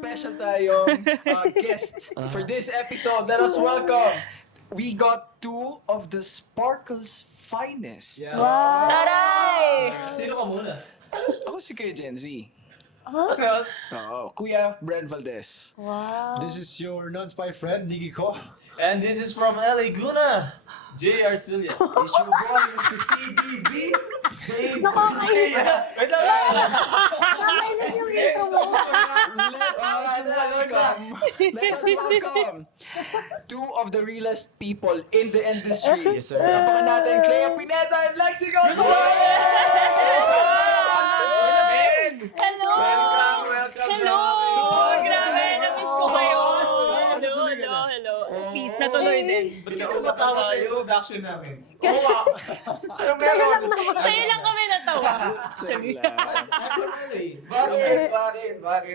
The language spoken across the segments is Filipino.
special tayong guest for this episode. Let us welcome. We got two of the Sparkle's finest. Yeah. Taray! Sino ka muna? Ako si Kuya Gen Z. Huh? Oo, Kuya Bren Valdez. Wow. This is your non-spy friend, Niggy Ko. And this is from LA Guna, J. Arcilia. It's your boy, Mr. CBB. Nakakaiyak. Wait lang! Nakakaiyak yung intro mo. Let us welcome two of the realest people in the industry. Yes, sir. Tapakan natin, Clea Pineda and Lexi Gonzalez! Hello! Welcome. Hello! Grabe, na-miss ko kayo. Hello. Peace, natuloy din. Ba't ka tumatawa sa introduction namin? Ano meron? Sa'yo lang kami natawa.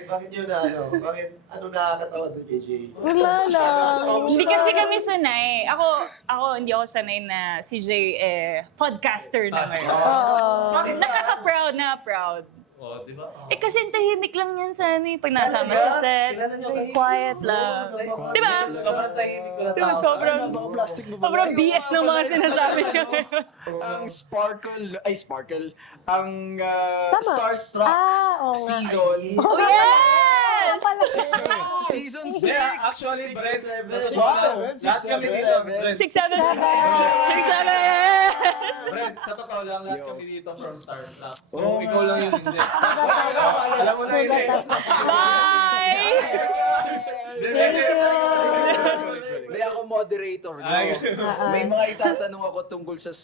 Bakit yun na ano? Bakit ano nakakatawa doon, KJ? Wala lang. Hindi kasi kami sanay. Ako hindi ako sanay na si Jay podcaster na ngayon. Nakaka-proud na proud. Oh, di ba? Eh kasi tahimik lang yan sa ano pag nasama sa set. Kilala niyo kayo? Quiet lang. Di ba? Sobrang tahimik ko na Di ba? tao. Sobrang Plastic mo ba? sobrang BS ng mga sinasabi niyo. Ang Sparkle, ang Tama. Starstruck Oo nga. season. Oh, yes! Season 6! Yeah, actually, Brent, Seven. lahat kami dito, Brent. 6, 7. 6, 7. Brent, sa totoo lang, lahat kami dito from Starstruck. So, Oh, ikaw lang yung hindi. Alam mo na yun. Bye! Thank you. Hindi ako moderator. No? May mga itatanong ako tungkol sa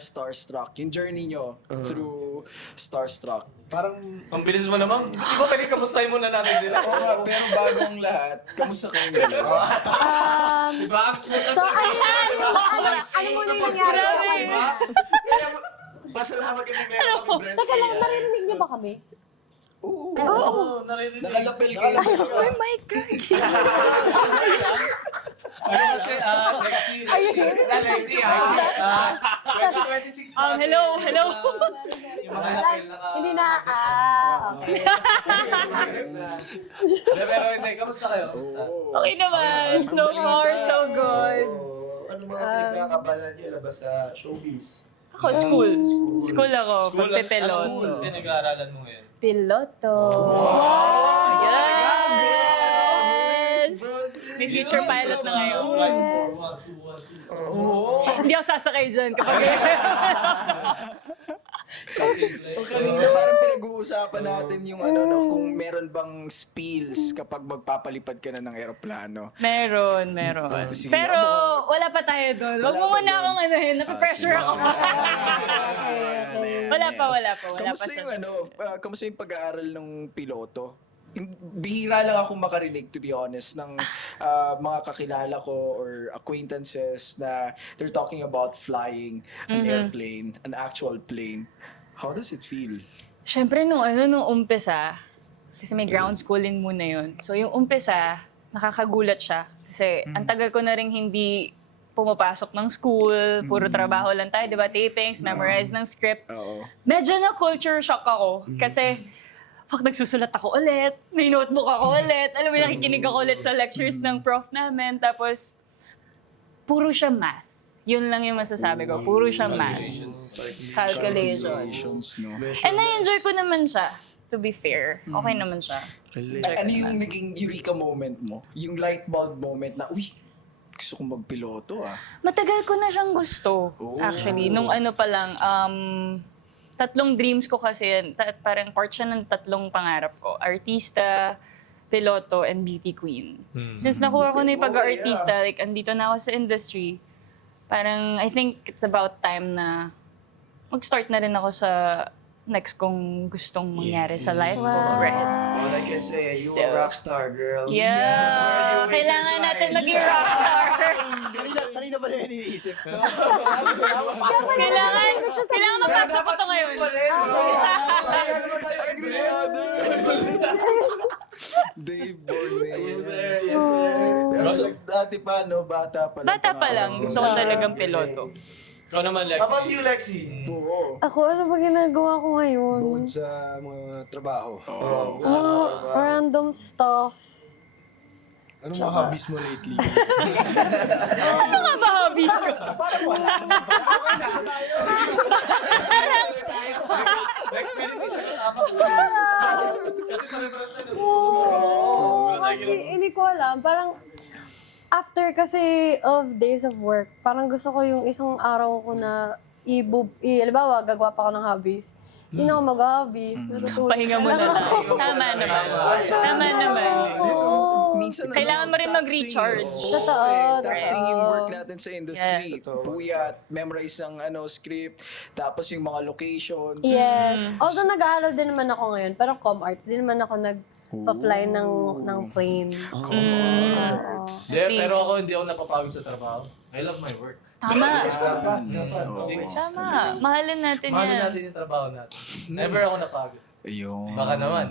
Starstruck. Yung journey nyo through Starstruck. Parang Ang bilis mo naman. Di ba pwede kamustahin muna natin sila? Oo nga, pero bagong lahat, kamusta kayo ngayon? Diba? Ang smooth na So, ano muna yung nangyari sa Grabe. kanila? Pasalamat kami meron kami, Brent. Teka lang, naririnig niyo ba kami? Oo, narinig. Nakalapel kayo. Oh my God. Ano kasi, Lexi, 2026 na kasi. Hello. Yung mga lapel na Hindi na, okay. Pero hindi, kamusta kayo? Kamusta? Okay naman. So far, so good. Ano mga pinagkakabalan niyo labas sa showbiz? Ako, school. School ako. School, Magpipiloto. pinag-aaralan mo ngayon. Piloto. Wow! Yes! May future pilot na ngayon. 1, 4, 1, 2, 1, 2. Hindi ako sasakay dyan kapag... Kanina parang pinag-uusapan natin yung ano, no, kung meron bang spills kapag magpapalipad ka na ng eroplano. Meron. Sige, Pero wala pa tayo doon. Wag mo Wala pa muna doon. akong ano yun. Napapressure ako. Wala pa Kamusta sa... yung ano, kamusta yung pag-aaral ng piloto? Bihira lang ako makarinig, to be honest, ng mga kakilala ko or acquaintances na they're talking about flying an airplane, an actual plane. How does it feel? Siyempre, nung umpisa, kasi may ground schooling muna yun. So, yung umpisa, nakakagulat siya. Kasi, ang tagal ko na rin hindi pumapasok ng school, puro trabaho lang tayo, di ba? Tapings, memorize ng script. Oo. Medyo na culture shock ako. Kasi, nagsusulat ako ulit, may notebook ako ulit, alam mo, nakikinig ako ulit sa lectures ng prof namin. Tapos, puro siya math. Yun lang yung masasabi ko. Puro siya math. Calculations. No? And na-enjoy ko naman siya, to be fair. Okay naman siya. Ano yung naging eureka moment mo? Yung light bulb moment na, uy, gusto kong magpiloto ah. Matagal ko na siyang gusto, actually. Nung ano pa lang, 3 dreams ko kasi yan. Parang part siya ng 3 pangarap ko. Artista, piloto, and beauty queen. Since nakuha ko na yung pag-artista, like, andito na ako sa industry, parang I think it's about time na mag-start na rin ako sa next kong gustong mangyari sa life ko, right? All I can say, you So, a rockstar, girl. Yeah! Kailangan natin maging rockstar. kanina pa rin iniisip. Kailangan mapasok ko to ngayon. Dave Borneo. So, dati pa, no? Bata pa lang. Bata pa lang, gusto ko talagang piloto. Ikaw naman, How about Lexi. you, Lexi? Oo. Ako, ano ba ginagawa ko ngayon? Bukod sa mga trabaho. Random stuff. Anong mga hobbies mo lately? Ano nga ba hobby ko? Lex, pwede mo isa katapang. Kasi pare-paras na. Oo, kasi hindi ko alam. Parang, after kasi of days of work, parang gusto ko yung isang araw ko na halimbawa, gagawa pa ako ng hobbies. Hindi na ako mag-hobbies. Natutulog Pahinga mo na lang. Tama naman. Tama naman. Minsan Kailangan mo rin taxing. mag-recharge. Oo, Totoo, taxing yung totoo. work natin sa industry. Yes. Buyat, memorize ng script, tapos yung mga locations. Yes. Although nag-aaral din naman ako ngayon, pero com arts, din naman ako nag-fly ng plane. Hindi, pero ako hindi ako napapagod sa trabaho. I love my work. Tama. Dapat. Tama. Mahalin natin Mahalin yan. natin yung trabaho natin. Never ako napagod. Ayun. Baka naman.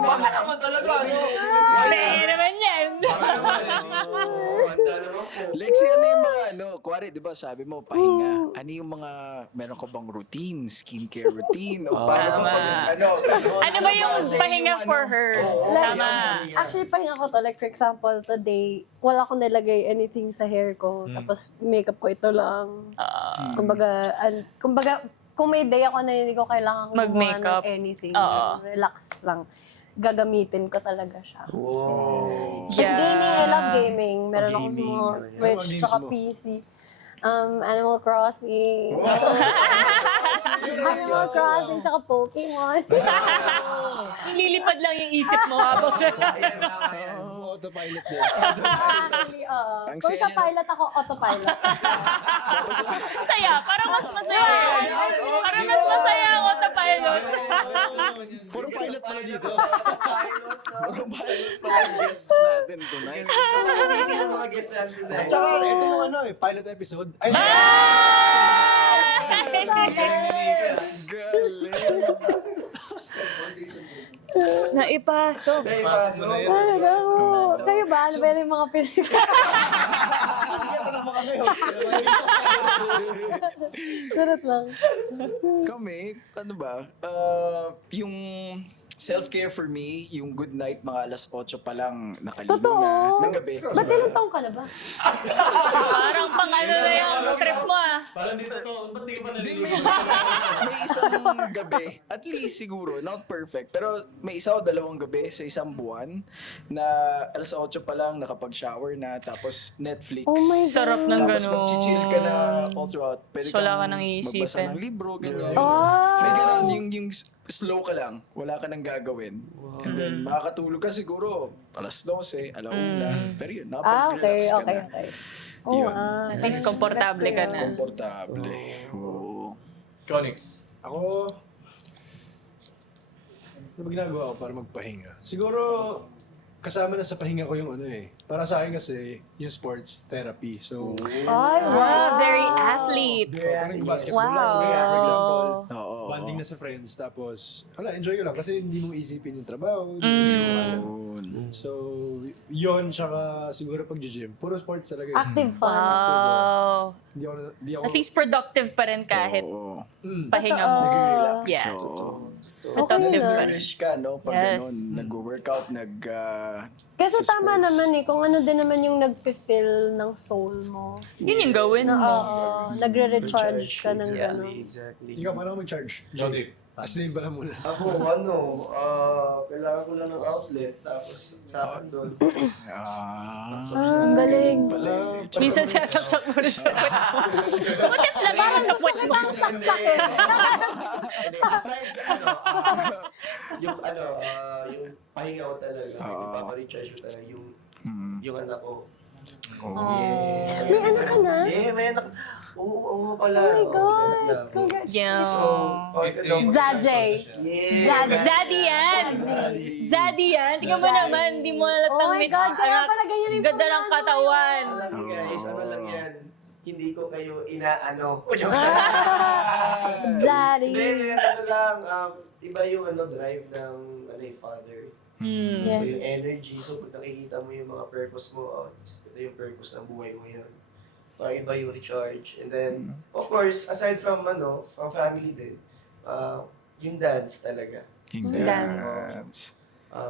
Baka naman talaga, no? Pwede naman yan. Handa naman po. Lexi, ano yung mga kuwari, di ba, sabi mo, pahinga. Ano yung mga, meron ka bang routine, skincare routine, o paano Tama. ka Ano ba yung pahinga for her? Tama. Actually, pahinga ko to. Like, for example, today, wala akong nilagay anything sa hair ko. Tapos, makeup ko ito lang. Kumbaga, kung may day ako na hindi ko kailangan gumawa Mag-makeup. ng anything. Oo. Relax lang. Gagamitin ko talaga siya. Wow. Tapos gaming, I love gaming. Meron akong Gaming. mga Ano Switch, games tsaka mo? PC. Animal Crossing. Animal Crossing, tsaka Pokemon. Lilipad lang yung isip mo habang Autopilot din. Actually, oo. Ang Kung siya saya niya. pilot, ako autopilot. masaya. Parang mas masaya. Parang mas masaya ang autopilot. Puro pilot pala dito. Puro pilot pala yung guests natin tonight. Hindi yung mga guests natin tonight. Tsaka ito yung pilot episode. Ay, Galing. Naipasok. Naipasok. Ay, naku. Kayo ba? Ano ba yung mga Charot lang. Kami, ano ba, yung self-care for me, yung good night, mga alas 8 pa lang nakaligo Totoo? na ng gabi. Ba't ilang taong ka na ba? Parang pang ano na yung trip mo ah. Parang dito to. Ba't di ka pa Hindi, naliligo? may isang gabi, at least siguro, not perfect, pero may isa o dalawang gabi sa isang buwan na alas 8 pa lang nakapag-shower na, tapos Netflix. Oh my God. Sarap ng Tapos gano'n. mag-chill ka na all throughout. Pwede Wala ka kang nang magbasa iisipin. ng libro, ganyan. Oh. May ganun, yung slow ka lang, wala ka nang gagawin. And then, makakatulog ka siguro, alas 12, alauna. Pero yun, Okay, nakapag-relax ka okay, na. okay. Oo Yun. nga. At least komportable ka na. Komportable. Oo. Conix. ako, ano ba ginagawa ko para magpahinga? Siguro, kasama na sa pahinga ko yung para sa akin kasi, yung sports therapy. So, Ay, wow. Wow, very athlete. parang basketball Wow. lang. For example, Oo. bonding na sa friends, tapos, enjoy ko lang kasi hindi mo isipin yung trabaho, hindi mo isipin yung ano. Yun. So, yun, tsaka siguro pag-gym. Puro sports talaga. Active fun. Wow. Hindi ako, At least productive pa rin kahit Oo. pahinga mo. Nag-relax. Yes. Oo. Productive pa rin. Fresh ka, no? Pag Yes. ganun, nag-workout, Kasi sa tama sports. naman kung ano din naman yung nag-fulfill ng soul mo. Yun yung gawin mo. Oo, nagre-recharge ka ng gano'n. Exactly. ikaw, paano ka mag-charge? Jody. Asli pala muna. Ako, kailangan ko lang ng outlet, tapos sa akin doon. Ang galing. Minsan sasaksak mo rin sa kwet mo. Bakit lang parang sa kwet mo? Besides, yung yung pahinga ko talaga, ipaparecharge ko talaga yung anak ko. May anak ka na? Yeah, may anak. Oo pala. Oh my God. may anak na ako. Congrats. Yeah. Zadjay. Yeah. Zaddy yan! Zaddy yan! Tingnan mo naman, hindi mo Oh halatang my God, kaya pala ganyan yung ganda ng katawan. Alam niyo guys, ano lang yan. Hindi ko kayo inaano. Zaddy. Hindi, ano lang, iba yung drive ng father. So yung Yes. energy, so pag nakikita mo yung mga purpose mo, oh, ito yung purpose ng buhay ko ngayon. Parang iba yung recharge. And then, of course, aside from from family din, yung dance talaga. Yung dance.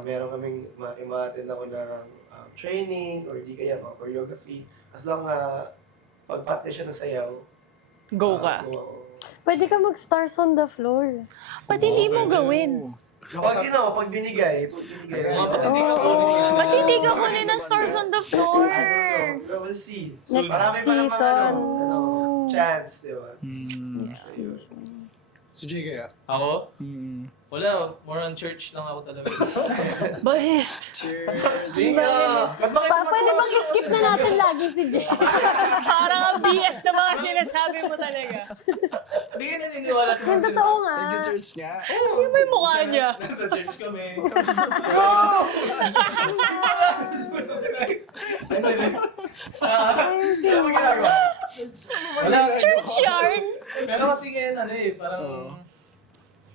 Meron kaming ma-attend ako ng training or di kaya mga choreography. As long pag-practice siya ng sayaw, Go ka. go ako. Pwede ka mag-stars on the floor. Ba't hindi mo gawin? Pag binigay. Ba't hindi ka kunin yan? Ba't hindi ka kunin ng stars on the floor? I don't know. We'll see. Next Marami pa namang, season. chance, di ba? Si Jay kaya? Ako? Wala, more on church lang ako talaga. Bakit? Pwede bang skip na natin lagi si Jay? Parang ang BS na mga sinasabi mo talaga. Hindi ka naniniwala sa mga Yung totoo nga. Nag-church nga. Yung may mukha niya. Nasa church kami. Ano mo ginagawa? Wala. Church yarn. Pero kasi ngayon, parang...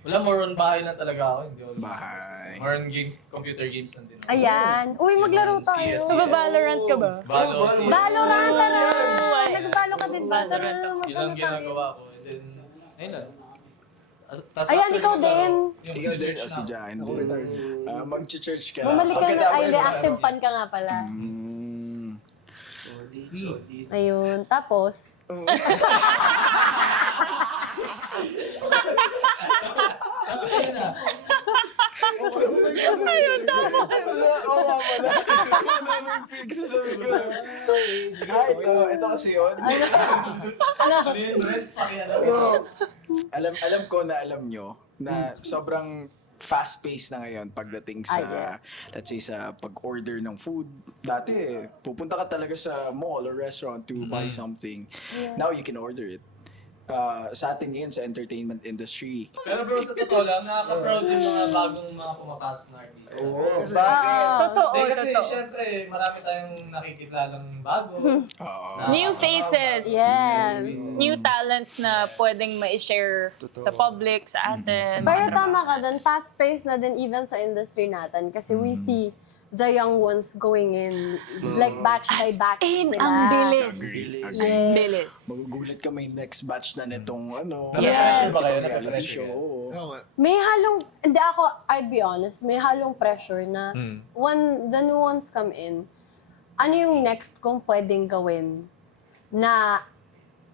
Wala, more on bahay lang talaga ako. Hindi ako. Bahay. More on games, computer games lang din ako. Ayan. Uy, maglaro tayo. CS. Nag-Valorant ka ba? Valo, CS. Valorant na! Ay. Nag-valo ka din ba? Tara Valorant na, ako. Yun ang magkano tayo. ginagawa ko. And then, ayun lang. Tas Ayan, after ikaw nung laro, din. yung Ikaw din, church si na. Jan din. Mag-church ka Bumalik ka na. Ay, Pagkatapos hindi. mo, Active fan ka nga pala. Solid. Ayun. Tapos, Ayun, tapos. Oo nga pala. Sasabi ko. Ito kasi yun. Ano yun, Brent? Pakialam. alam ko na alam nyo na sobrang fast-paced na ngayon pagdating sa, let's say, sa pag-order ng food. Dati, pupunta ka talaga sa mall or restaurant to buy something. Now, you can order it. Sa atin ngayon, sa entertainment industry. Pero bro, sa totoo lang, nakaka-proud yung mga bagong mga pumapasok na artista. Bakit? Totoo, Hindi kasi, totoo. syempre, marami tayong nakikilalang bago. New faces. yes. New talents na pwedeng ma-share sa public, sa atin. Pero tama ka dun. Fast-paced na din even sa industry natin. Kasi we see the young ones going in like batch by batch sila. Ang bilis. Yes. Ang bilis. Magugulat ka may next batch na nitong Nape-pressure ba kayo? reality Nape-pressure show. kayo? Oo nga. May halong, hindi ako, I'd be honest, may halong pressure na when the new ones come in, ano yung next kong pwedeng gawin na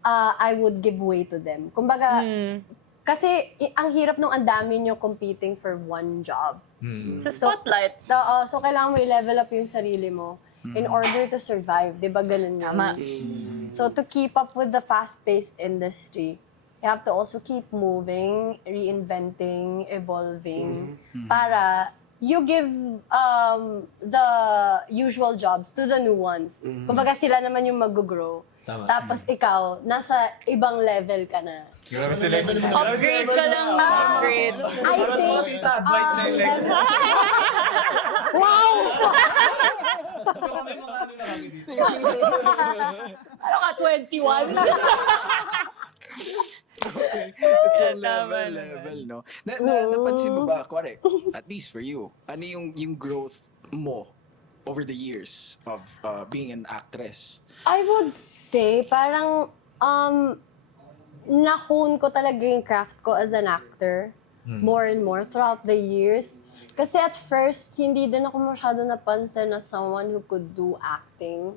I would give way to them. Kumbaga, kasi ang hirap nung ang dami nyo competing for one job. Sa spotlight. So kailangan mo i-level up yung sarili mo in order to survive. Di ba ganun yun? Tama. So to keep up with the fast-paced industry, you have to also keep moving, reinventing, evolving, para you give the usual jobs to the new ones. Kumbaga sila naman yung mag-grow. Tama. Tapos ikaw, nasa ibang level ka na. Grabe si Lex. Upgrade ka lang, upgrade. I think... Advice na yung Lex. Wow! So kami mga ano na kami dito. Ano ka, 21? It's a Tama level, no? Napansin mo ba, correct, at least for you, ano yung growth mo over the years of being an actress? I would say, parang, na-hone ko talaga yung craft ko as an actor more and more throughout the years. Kasi at first, hindi din ako masyado napansin na someone who could do acting.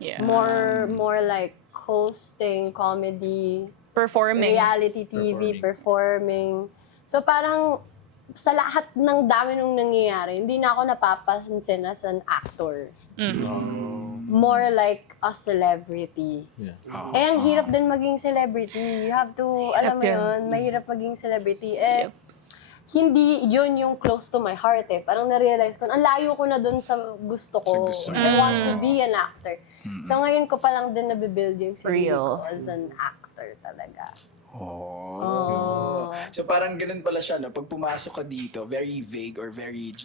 Yeah. More like hosting, comedy, Performing. reality TV, performing. So parang sa lahat ng dami nung nangyayari, hindi na ako napapansin as an actor. More like a celebrity. Eh, ang hirap din maging celebrity. You have to, alam mo yun. yun, mahirap maging celebrity. Eh, hindi yun yung close to my heart eh. Parang na-realize ko, ang layo ko na dun sa gusto ko. I want to be an actor. So ngayon ko palang din nabibuild yung sarili Real. ko as an actor talaga. So parang ganun pala siya, no? Pag pumasok ka dito, very vague or very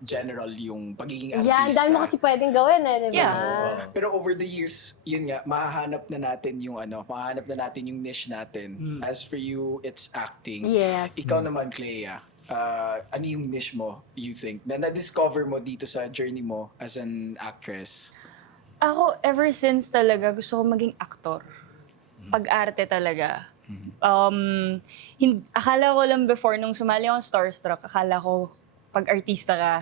general yung pagiging artista. Yeah, ang dami mo kasi pwedeng gawin eh, di ba? Yeah. Pero over the years, yun nga, mahahanap na natin yung niche natin. As for you, it's acting. Yes. Ikaw naman, Clea, ano yung niche mo, you think, na na-discover mo dito sa journey mo as an actress? Ako, ever since talaga, gusto ko maging aktor. Pag-arte talaga. Akala ko lang before, nung sumali ako Starstruck, akala ko, pag artista ka,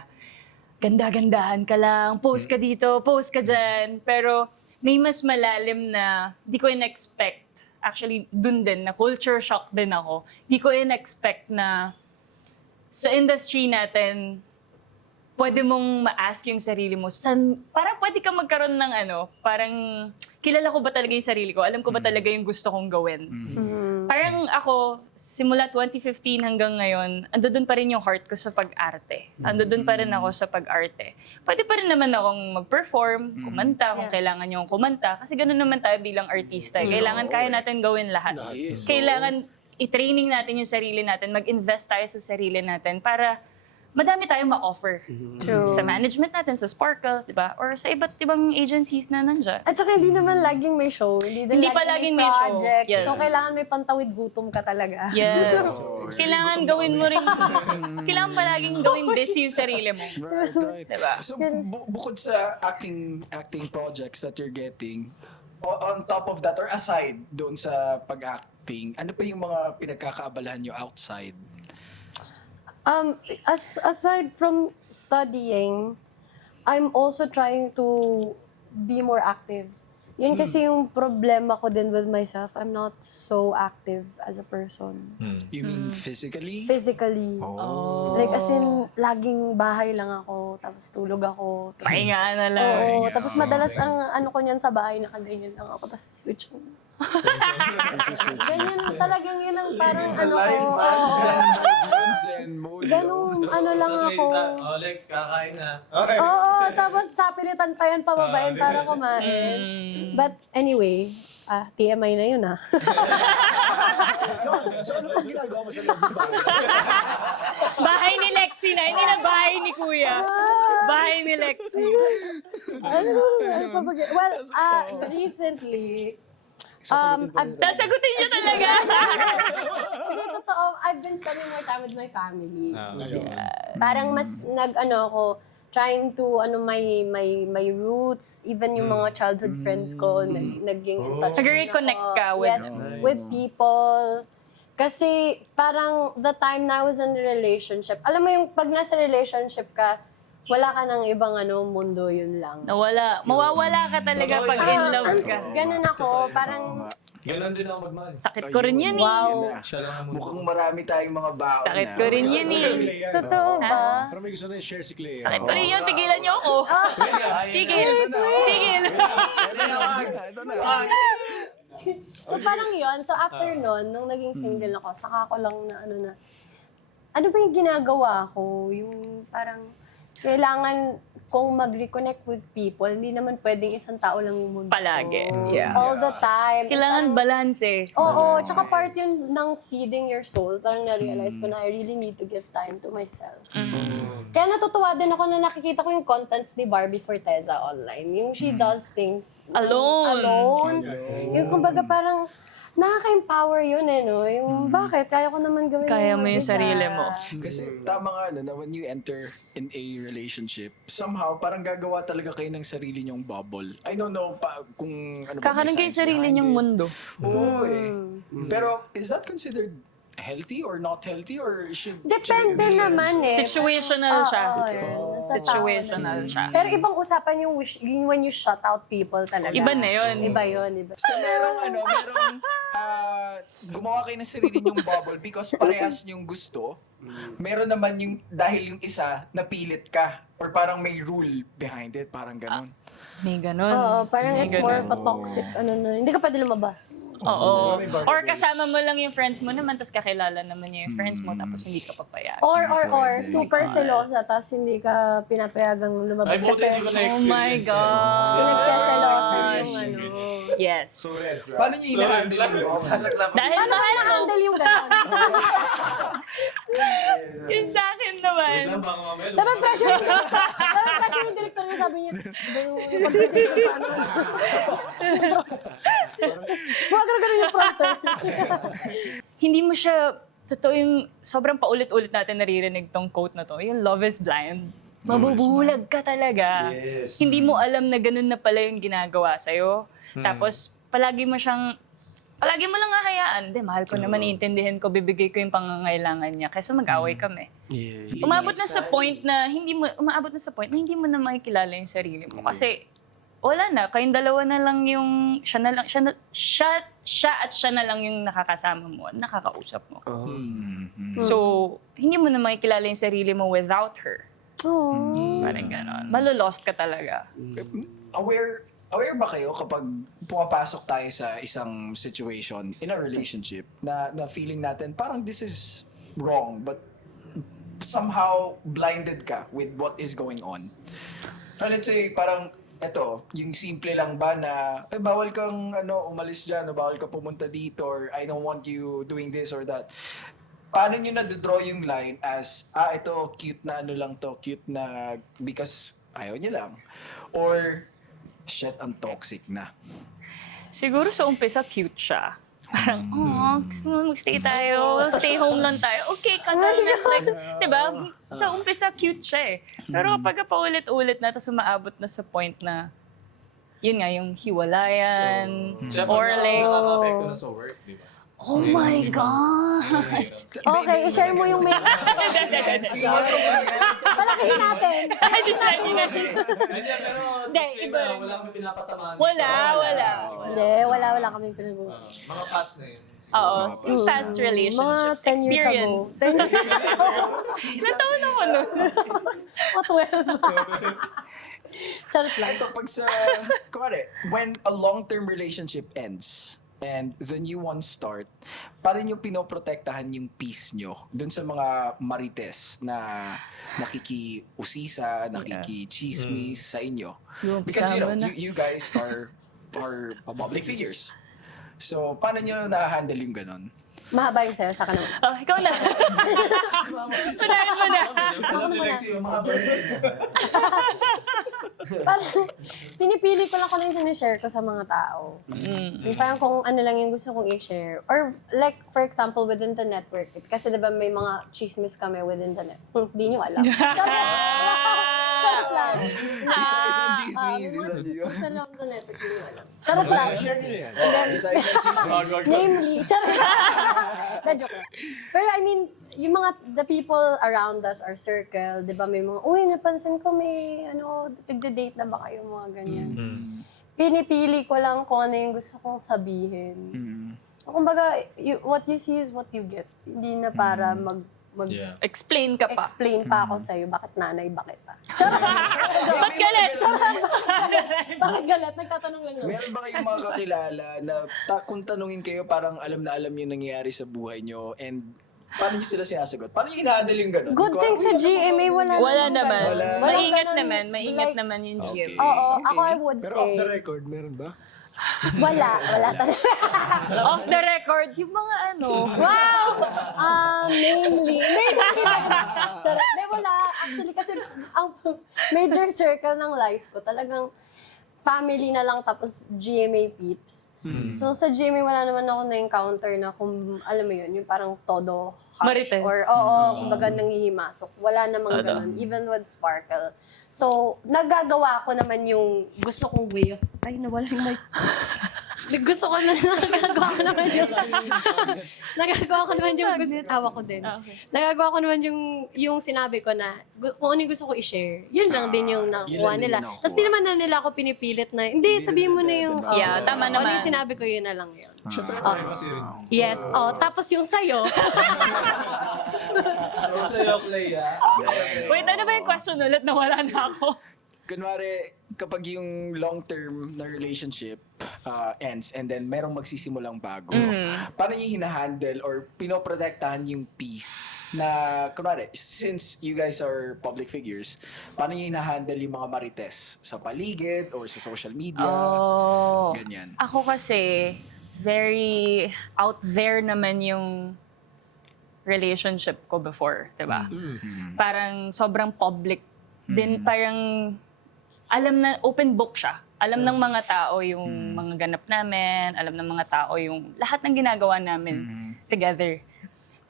ganda-gandahan ka lang, post ka dito, post ka dyan. Pero may mas malalim na di ko in-expect. Actually, dun din, na culture shock din ako. Di ko in-expect na sa industry natin, pwede mong ma-ask yung sarili mo, parang pwede ka magkaroon ng parang kilala ko ba talaga yung sarili ko? Alam ko ba talaga yung gusto kong gawin? Parang ako, simula 2015 hanggang ngayon, andun pa rin yung heart ko sa pag-arte. Andun pa rin ako sa pag-arte. Pwede pa rin naman akong mag-perform, kumanta, kung kailangan yung kumanta. Kasi ganoon naman tayo bilang artista. Kailangan kaya natin gawin lahat. Nice. Kailangan i-training natin yung sarili natin, mag-invest tayo sa sarili natin para madami tayong ma-offer. True. Sa management natin, sa Sparkle, di ba? Or sa iba't ibang agencies na nandyan. At saka hindi naman laging may show. Hindi pa laging may show. project. Yes. So, kailangan may pantawid gutom ka talaga. Yes. Kailangan gawin mo rin. Kailangan palaging gawin busy yung sarili mo. Right. Diba? So, bukod sa acting projects that you're getting, on top of that, or aside doon sa pag-acting, ano pa yung mga pinagkakaabalahan nyo outside? Aside from studying, I'm also trying to be more active. Yun kasi yung problema ko din with myself. I'm not so active as a person. You mean physically? Physically. Oh. Like, as in, laging bahay lang ako, tapos tulog ako. Tapos, Pahinga na lang. oo, tapos madalas ang ano ko niyan sa bahay, nakaganyan lang ako, tapos switch ko. Ganyan talagang yun ang parang ano ko. Zen mode. Ganun ano lang ako. Lex, kakain na. Oo, tapos sapilitan pa yan pababain para kumain. But anyway, TMI na yun So ano pang ginagawa mo sa loob ng bahay? Bahay ni Lexi na, hindi na bahay ni Kuya. Bahay ni Lexi. Ano pa ba? Well, recently, Sasagutin niyo talaga. hindi, totoo, I've been spending more time with my family. Parang mas ako, trying to my roots, even yung mga childhood friends ko, naging in touch. Nag-reconnect ako. ka with Yes, with people. Kasi parang the time na I was in a relationship, alam mo yung pag nasa relationship ka, wala ka ng ibang mundo, yun lang. Nawala. Mawawala ka talaga pag in love ka. Ganun ako, parang Ganon din ako magmahal. Sakit ko rin yun eh. wow. Siya lang ang Mukhang marami tayong mga baon Sakit na. ko rin yun eh. Totoo ba? Pero may gusto na i-share si Clea. Sakit ko rin yun. Tigilan niyo ako. Tigil. Tigil. Ito na. So parang yun, so after nun, nung naging single ako, saka ko lang na ano ba yung ginagawa ko? Yung parang kailangan kung mag-reconnect with people, hindi naman pwedeng isang tao lang yung mundo. Palagi. Yeah. All the time. Kailangan balance eh. Oo, tsaka part yun ng feeding your soul. Parang na-realize ko na I really need to give time to myself. Kaya natutuwa din ako na nakikita ko yung contents ni Barbie Forteza online. Yung she does things alone. Yung kumbaga parang nakaka-empower yun no? Yung bakit? Kaya ko naman gawin Kaya mo mga yung isa. sarili mo. Kasi tama nga na when you enter in a relationship, somehow parang gagawa talaga kayo ng sarili nyong bubble. I don't know kung ano ba Kakaroon may kayo science sarili behind niyong it. mundo. Oo eh. Pero is that considered healthy or not healthy or should Depende it be naman eh. Situational siya. Oo, yun. Nasa tao Situational siya. Pero ibang usapan yung when you shut out people talaga. Iba na yun. Iba yun, iba. So merong gumawa kayo ng sarili nyong bubble because parehas nyong gusto. Meron naman yung dahil yung isa napilit ka or parang may rule behind it, parang ganun. May ganun. Oo, parang May it's more ganun. of a toxic, hindi ka pwede lumabas. Oo. Or kasama mo lang yung friends mo naman, tapos kakilala naman niya yung friends mo, tapos hindi ka papayag. Or super selosa, tapos hindi ka pinapayagang lumabas Ay, buti kasi hindi ko na-experience. Oh my God. pinagseselosa yung Yes. Paano nyo ina-handle yung Pasok lang. Dahil Paano mahal kaya mo. handle yung gano'n? Yun sa akin naman. Wait lang, baka mamaya Dapat pressure yung director niya, sabi niya, yung pag-decision paano. Huwag ka na ganun yung front. Hindi mo siya totoo yung sobrang paulit-ulit natin naririnig tong quote na to, yung love is blind. Mabubulag ka talaga. Yes. Hindi mo alam na ganun na pala yung ginagawa sa'yo. Tapos, palagi mo lang hahayaan. Hindi, mahal ko naman, iintindihin ko, bibigay ko yung pangangailangan niya. Kaysa mag-away kami. Umaabot na sa point na hindi mo na makikilala yung sarili mo. Kasi, wala na, kayong dalawa na lang yung, siya at siya na lang yung nakakasama mo, nakakausap mo. So, hindi mo na makikilala yung sarili mo without her. Parang gano'n. Malolost ka talaga. Aware ba kayo kapag pumapasok tayo sa isang situation in a relationship na feeling natin parang this is wrong but somehow blinded ka with what is going on? Let's say parang eto, yung simple lang ba na bawal kang umalis diyan o bawal ka pumunta dito or I don't want you doing this or that. Paano nyo na-draw yung line as, ito, cute na lang to, cute na because ayaw niya lang. Or, shit, ang toxic na. Siguro sa umpisa, cute siya. Parang, gusto mo mag-stay tayo, stay home lang tayo. Okay, kanal Netflix. Diba? Sa umpisa, cute siya eh. Pero pag paulit-ulit na, tapos umaabot na sa point na, yun nga, yung hiwalayan, or like, nakaka-apekto na sa work, di ba? oh my God! Okay, i-share mo yung main. Palakihin natin. Hindi, pero Hindi, disclaimer, iba. wala kami pinapatamaan. Wala. Hindi, wala kaming pinag Mga past na yun. Oo, yung past relationships, Mga 10 years ago. experience. 10 years ago. Nataon ako nun. O 12. Charot lang. Ito, pag sa, kumari, when a long-term relationship ends, and the new one start, paano nyo pinoprotektahan yung peace nyo dun sa mga marites na nakikiusisa, nakikichismis sa inyo? Yung Because kasama na. you guys are public figures. So, paano nyo na-handle yung ganon? Mahaba yung sayo, saka naman. Oh, ikaw na. Unahin mo na. Parang, pinipili ko lang kung ano yung share ko sa mga tao. Yung parang kung ano lang yung gusto kong i-share. Or like, for example, within the network. Kasi diba may mga chismis kami within the net. Hindi nyo alam. Charot lang. Isa-isang chismis. Sa loob the network, hindi nyo alam. Charot lang. Share nyo yan. Isa-isang chismis. Namely, charot. Na joke lang. Pero I mean, yung mga, the people around us, our circle, di ba may mga, uy, napansin ko may, tigde-date na ba kayo, mga ganyan. Pinipili ko lang kung ano yung gusto kong sabihin. Kumbaga, what you see is what you get. Hindi na para Explain ka pa. explain pa ako sa'yo, bakit nanay, bakit pa. Charot! Ba't galit? Bakit galit? Nagtatanong lang naman. Meron ba kayong mga kakilala na kung tanungin kayo parang alam na alam yung nangyayari sa buhay nyo and paano nyo sila sinasagot? Paano nyo hinahandle yung gano'n? Good thing sa GMA, wala naman. Wala. Maingat ganun. naman. Maingat Like, naman yung Okay. gym. Oo, ako I would Pero say, off the record, meron ba? wala talaga. Off the record, yung mga Wow! Namely. Charot. Di, wala. Actually, kasi ang major circle ng life ko, talagang family na lang tapos GMA peeps. So sa GMA, wala naman ako na-encounter na kung, alam mo yun, yung parang todo harsh. Marites. Or, kumbaga nangihimasok. Wala namang ganun. Even with Sparkle. So, nagagawa ko naman yung gusto kong way of... Ay, nawala yung mic. Gusto ko na, nagagawa ko naman yung... nagagawa ko naman yung gusto... Tawa ko din. Nagagawa ko naman yung sinabi ko na kung ano yung gusto ko i-share. Yun lang din yung nakuha din nila. yung nakuha. Tapos di naman na nila ako pinipilit na, hindi, sabihin mo na yung... Yeah, tama Ano naman. yung sinabi ko, yun na lang yun. Siyempre, privacy rin. Yes. Tapos yung sayo, Sa'yo, play, Wait, ano ba yung question ulit? Nawala na ako. Kunwari, kapag yung long-term na relationship ends and then merong magsisimulang bago, paano nyo hinahandle or pinoprotektahan yung peace na, kunwari, since you guys are public figures, paano nyo hinahandle yung mga marites sa paligid or sa social media? Ganyan. Ako kasi, very out there naman yung relationship ko before, diba? Parang sobrang public din, parang alam na, open book siya. Alam ng mga tao yung mga ganap namin, alam ng mga tao yung lahat ng ginagawa namin together.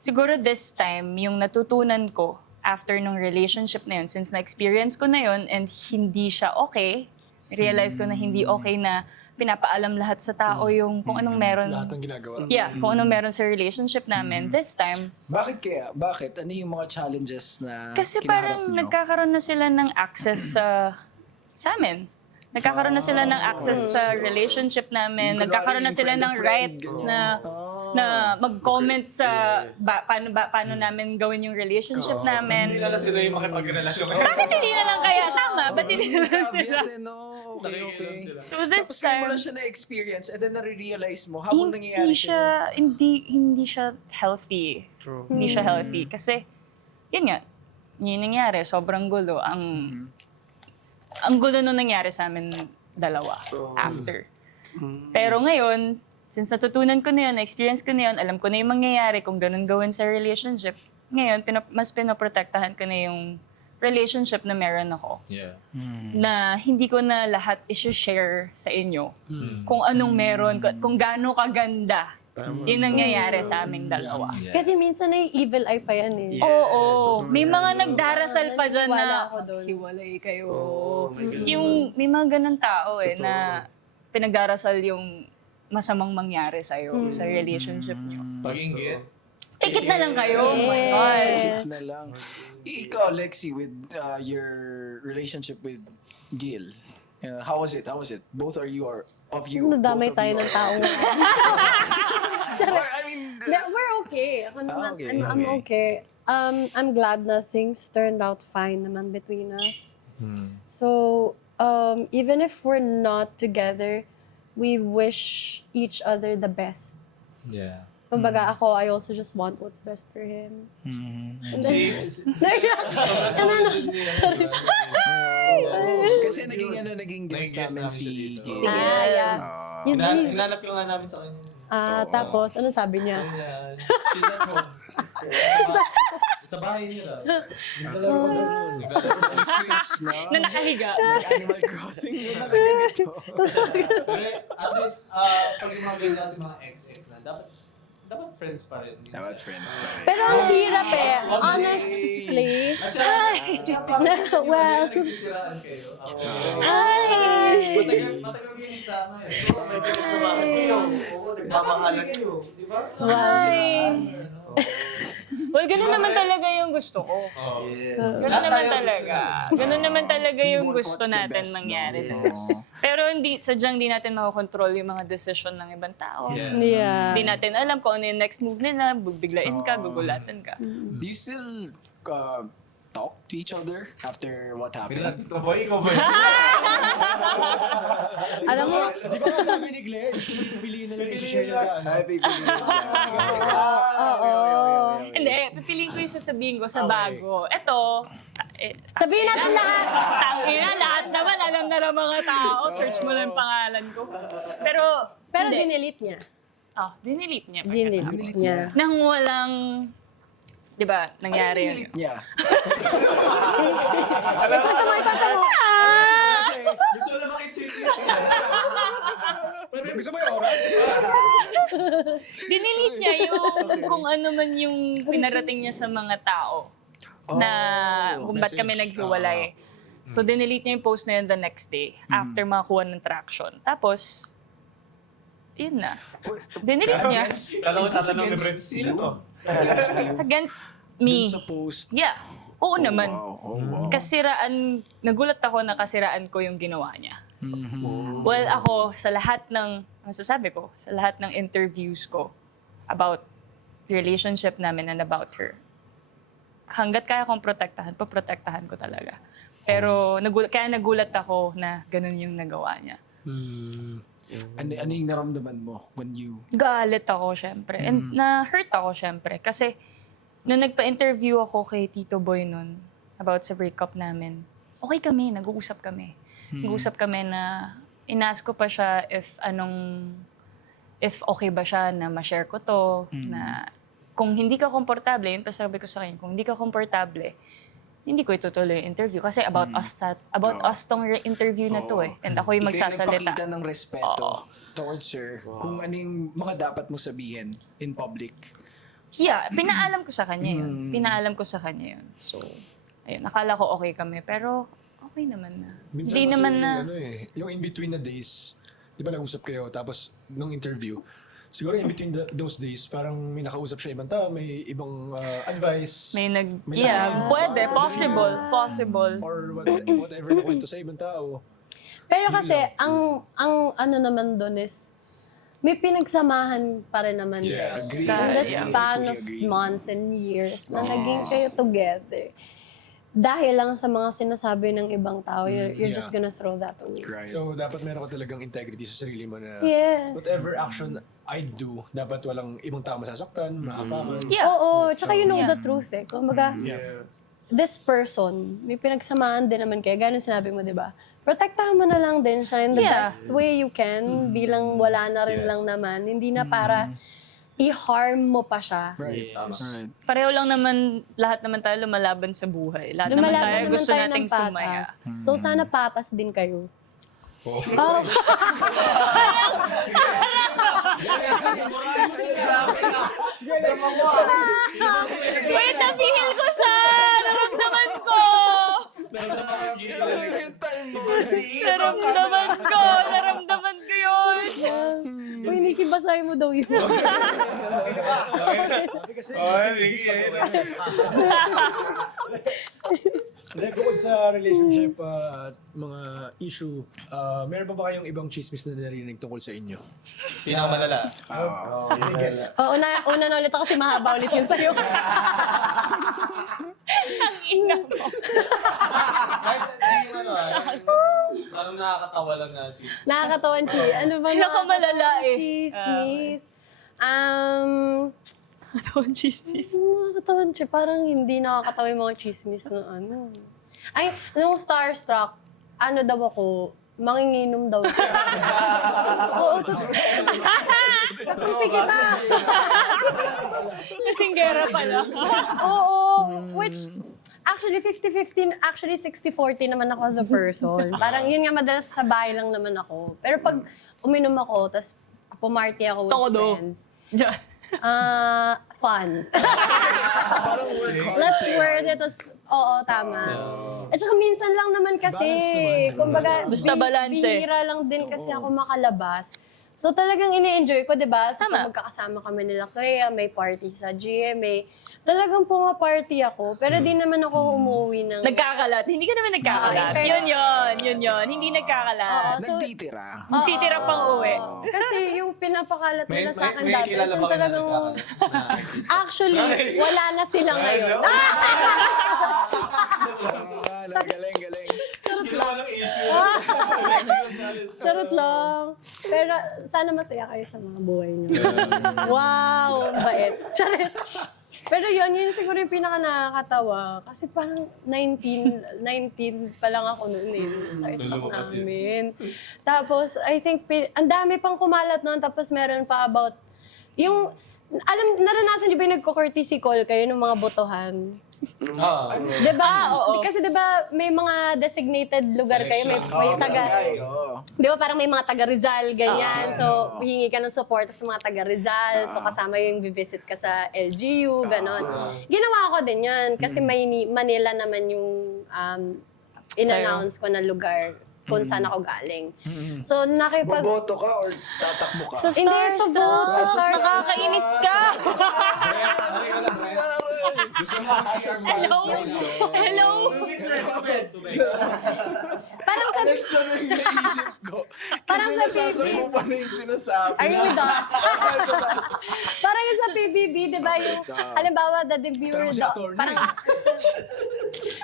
siguro this time, yung natutunan ko after nung relationship na yun, since na-experience ko na yun and hindi siya okay, realize ko na hindi okay na pinapaalam lahat sa tao yung kung anong meron. Lahat ng ginagawa. Yeah, kung anong meron sa relationship namin. This time, Bakit kaya? Bakit? Ano yung mga challenges na kasi kinaharap parang nyo? nagkakaroon na sila ng access sa amin. Nagkakaroon na sila ng access sa relationship namin. Yung Nagkakaroon na kunwari, sila friend ng to friend, rights ganyan. na mag-comment sa paano namin gawin yung relationship namin. Hindi na lang sila yung makipagrelasyon. Bakit hindi na lang kaya? Tama, ba't hindi na lang sila? Caveat, no? Okay, okay. So this Tapos ngayon mo time, lang siya na-experience and then nare-realize mo habang nangyayari siya. hindi siya healthy. Hindi siya healthy. Kasi, yun nga, yun yung nangyari. Sobrang gulo. Ang gulo nung nangyari sa amin dalawa after. Pero ngayon, since natutunan ko na yun, na-experience ko na yun, alam ko na yung mangyayari kung ganun gawin sa relationship, ngayon, mas pinoprotektahan ko na yung relationship na meron ako. Yeah. Na hindi ko na lahat i-share sa inyo. Kung anong meron, kung gaano kaganda yung nangyayari sa aming dalawa. Kasi minsan ay evil eye pa yan eh. Oo, may mga nagdarasal pa dyan Naniniwala na ako doon. hiwalay kayo. Yung may mga ganun tao na pinagdarasal yung masamang mangyari sa'yo sa relationship nyo. Pag-inggit. Ikit na lang kayo. Oh my God. Shit na lang. Ikaw, Lexi, with your relationship with Gil, how was it? How was it? Both are you or of you? Nadamay both of tayo you ng are- tao. Or, I mean, Hindi, we're okay. Ako naman, okay, I'm okay. I'm glad na things turned out fine naman between us. So, even if we're not together, we wish each other the best. Yeah. Kumbaga ako, I also just want what's best for him. And then, kasi naging guest namin si Gil. yeah. He's- Hinanap ko nga namin sa kanya. tapos, ano sabi niya? Ayan. She's at home. Sa bahay niya lang. Naglalaro ko daw noon. Switch na. Na nakahiga. Animal Crossing na nakaganito. At least, pag yung mga ganyan kasi mga ex-ex na, dapat friends pa rin. Dapat friends pa rin. Pero ang hirap eh. Honestly. Well, Nagsisiraan kayo. hi! Matagal yung isa na eh. May pinagsabahan sa'yo. Oo, nagmamahalan kayo. Di ba? Hi! Well, ganun naman talaga yung gusto ko. Yes. Ganun naman talaga. Ganun naman talaga yung Teamwork, gusto what's the natin best, mangyari. no? Pero sadyang di natin makokontrol yung mga decision ng ibang tao. Yes. Yeah. Hindi natin alam kung ano yung next move nila, biglain ka, gugulatan ka. Do you still talk to each other after what happened? Tito Boy, ikaw ba yun? Alam mo, Di ba nga sabi ni Glenn, piliin na lang i-share niya sa ano. Ay, pipiliin oo. Hindi, pipiliin ko yung sasabihin ko sa bago. Eto, Sabihin natin lahat. tangina, lahat naman alam na ng mga tao. Search mo lang yung pangalan ko. Pero hindi. dinilit niya. Dinilit niya. Dinilit niya. Nang walang, di ba, nangyari yun. Delete niya. Ipasa mo. Gusto na makichismis ka. Gusto mo yung oras? Dinilit niya yung kung ano man yung pinarating niya sa mga tao na kung ba't kami naghiwalay. So, dinilit niya yung post na yun the next day after makakuha ng traction. Tapos, yun na. Dinilit niya. Kala ko tatanong ni Brent, sino to? Against you. Against me. Dun sa post. Yeah. Oo naman. Wow. Kasiraan, nagulat ako na kasiraan ko yung ginawa niya. Mm-hmm. Well, ako, sa lahat ng, masasabi ko, sa lahat ng interviews ko about relationship namin and about her, hanggat kaya kong protektahan, paprotektahan ko talaga. Pero kaya nagulat ako na ganun yung nagawa niya. Ano yung naramdaman mo when you... Galit ako, syempre. And na-hurt ako, syempre. Kasi, nung nagpa-interview ako kay Tito Boy nun, about sa breakup namin, okay kami, nag-uusap kami. Nag-uusap kami na, inask ko pa siya if okay ba siya na ma-share ko to, na kung hindi ka komportable, yun pa sabi ko sa kanya, kung hindi ka komportable, hindi ko itutuloy yung interview. Kasi about us tong interview na to eh. And ako yung magsasalita. Ikaw yung nagpakita ng respeto towards her kung ano yung mga dapat mo sabihin in public. Yeah, pinaalam ko sa kanya yun. Pinaalam ko sa kanya yun. So, ayun, akala ko okay kami. Pero, okay naman na. Minsan Hindi kasi naman na. Ano yung in between the days, di ba nag-usap kayo, tapos nung interview, siguro in between those days, parang may nakausap siya ibang tao, may ibang advice. May May nag- pwede, possible. Or whatever na kwento sa ibang tao. Pero kasi, ang ano naman doon is, may pinagsamahan pa rin naman Yes, kayo. agree. In the Yeah, span fully of agree. months and years na naging kayo together. Dahil lang sa mga sinasabi ng ibang tao, you're just Yeah. gonna throw that away. Right. So, dapat meron ka talagang integrity sa sarili mo na Yes. whatever action I do, dapat walang ibang tao masasaktan, maapakan. Yeah. Oo, tsaka you know Yeah. the truth eh. Kumbaga, Yeah. this person, may pinagsamahan din naman kayo. Gano'n sinabi mo, di ba? Protektahan mo na lang din siya in the Yeah. best way you can. Bilang wala na rin Yes. lang naman. Hindi na para i-harm mo pa siya. Right. Yes. Right. Pareho lang naman, lahat naman tayo lumalaban sa buhay. Lahat naman Lumalaban tayo naman gusto tayo nating ng sumaya. patas. So sana patas din kayo. Oh. Oh, Wait, napihil ko siya! Naramdaman ko! Naramdaman ko yun! uy, Nikki, basahin mo daw yun. Sabi kasi, Hindi, bukod sa relationship at mga issue, meron pa ba kayong ibang chismis na narinig tungkol sa inyo? Pinakamalala. Biggest. Oh, una na ulit ako kasi mahaba ulit yun sa'yo. Ang ina mo. Kahit yung ano parang nakakatawa lang na cheese. Nakakatawan, Chi. Ano ba Pinakamalala eh. Chismis. Tawang chismis. Nakakatawan, Chi. Parang hindi nakakatawa yung mga chismis na ano. Ay, nung Starstruck, ano daw ako, manginginom daw siya. Oo, Kapipi kita. Kasinggera pala. Oo, which, actually, 50-50, actually 60-40 naman ako as a person. Parang yun nga, madalas sa bahay lang naman ako. Pero pag uminom ako, tapos pumarty ako with Todo. friends, Diyan. fun. Let's word it as, oo, tama. At saka minsan lang naman kasi, Balance naman. kumbaga, Basta balance eh. bihira lang din kasi ako makalabas. So talagang ini-enjoy ko, di ba? So Tama. pag magkakasama kami nila Clea, may party sa GMA, talagang pumaparty ako. Pero di naman ako umuwi ng... Nagkakalat. Hindi ka naman nagkakalat. Okay, Yun. Hindi Oo, nagkakalat. so, Nagtitira. Titira pang uwi. kasi yung pinapakalat May, nila sa may, akin may dati, kilala so ba kayo na talagang... nagkakalat na artist? Actually, wala na sila ngayon. Galing. Charot lang. Pero sana masaya kayo sa mga buhay niyo. Wow, ang bait. Charot. Pero yun siguro yung pinaka nakakatawa. Kasi parang 19 pa lang ako noon eh. Starstruck Lumukas yun. namin. Tapos, I think, ang dami pang kumalat noon. Tapos meron pa about, yung, naranasan niyo ba yung nagko-courtesy call kayo ng mga botohan? Diba? oo. Kasi diba may mga designated lugar kayo, may taga... Di ba parang may mga taga Rizal, ganyan. So, hingi ka ng support sa mga taga Rizal. So, kasama yung visit ka sa LGU, ganon. Ginawa ko din yan. Kasi Manila naman yung in-announce ko na lugar kung saan ako galing. So, Boboto ka or tatakbo ka? Sa Hindi, ito vote sa Starstruck. Nakakainis ka. Hello. Parang sa... Alex, ano yung naisip ko? Parang Kasi sa nasasabi mo pa na yung sinasabi. Are you with us? Parang yung sa PBB, di ba yung, halimbawa, the demure Parang si attorney. parang,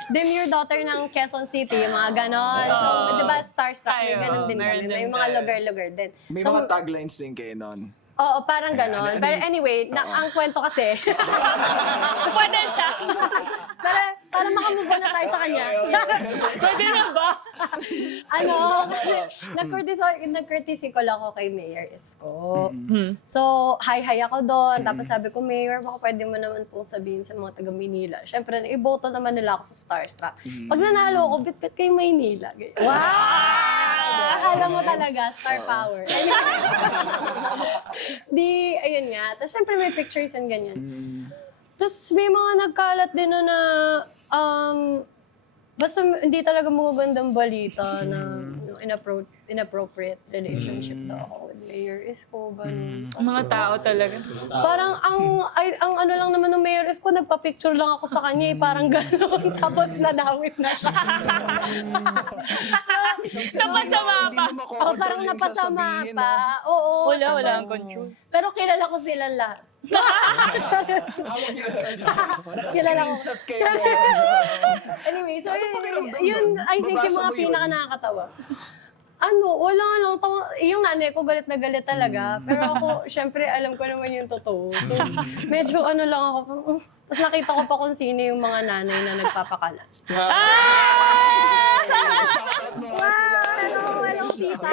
demure daughter ng Quezon City, yung mga ganon. So, di ba, Starstruck, may Tayo, ganon din meron kami. May din mga tayo. lugar-lugar din. May So, mga taglines din kayo nun. oo, parang ganon. Pero anyway, ang kwento kasi, Pwede siya. para makamove on na tayo sa kanya. Pwede na ba? Ano, nag-courtesy call ako kay Mayor Isko. So, hi ako doon. Tapos sabi ko, Mayor, baka pwede mo naman pong sabihin sa mga taga Maynila. Siyempre, iboto naman nila ako sa Starstruck. Pag nanalo ako, bit-bit kay Maynila. Wow! Alam mo talaga, star power. Di, ayun nga. Tapos syempre may pictures and ganyan. Tapos may mga nagkalat din na basta hindi talaga magagandang balita na inappropriate relationship daw ako with Mayor Isko. Ganun. Mga tao talaga. Parang ang ano lang naman ng Mayor Isko, nagpa-picture lang ako sa kanya parang gano'n. Tapos nadawit na siya. Napasama pa. Ako parang napasama pa. Oo. Wala tapos- ang control. Pero kilala ko silang lahat. Kilala ko. Anyway, so yun I think yung mga pinaka nakakatawa. Wala lang. Yung nanay ko galit na galit talaga. Pero ako, syempre, alam ko naman yung totoo. So, medyo lang ako. Tapos nakita ko pa kung sino yung mga nanay na nagpapakalat. Shoutout mo nga sila. Walang tita.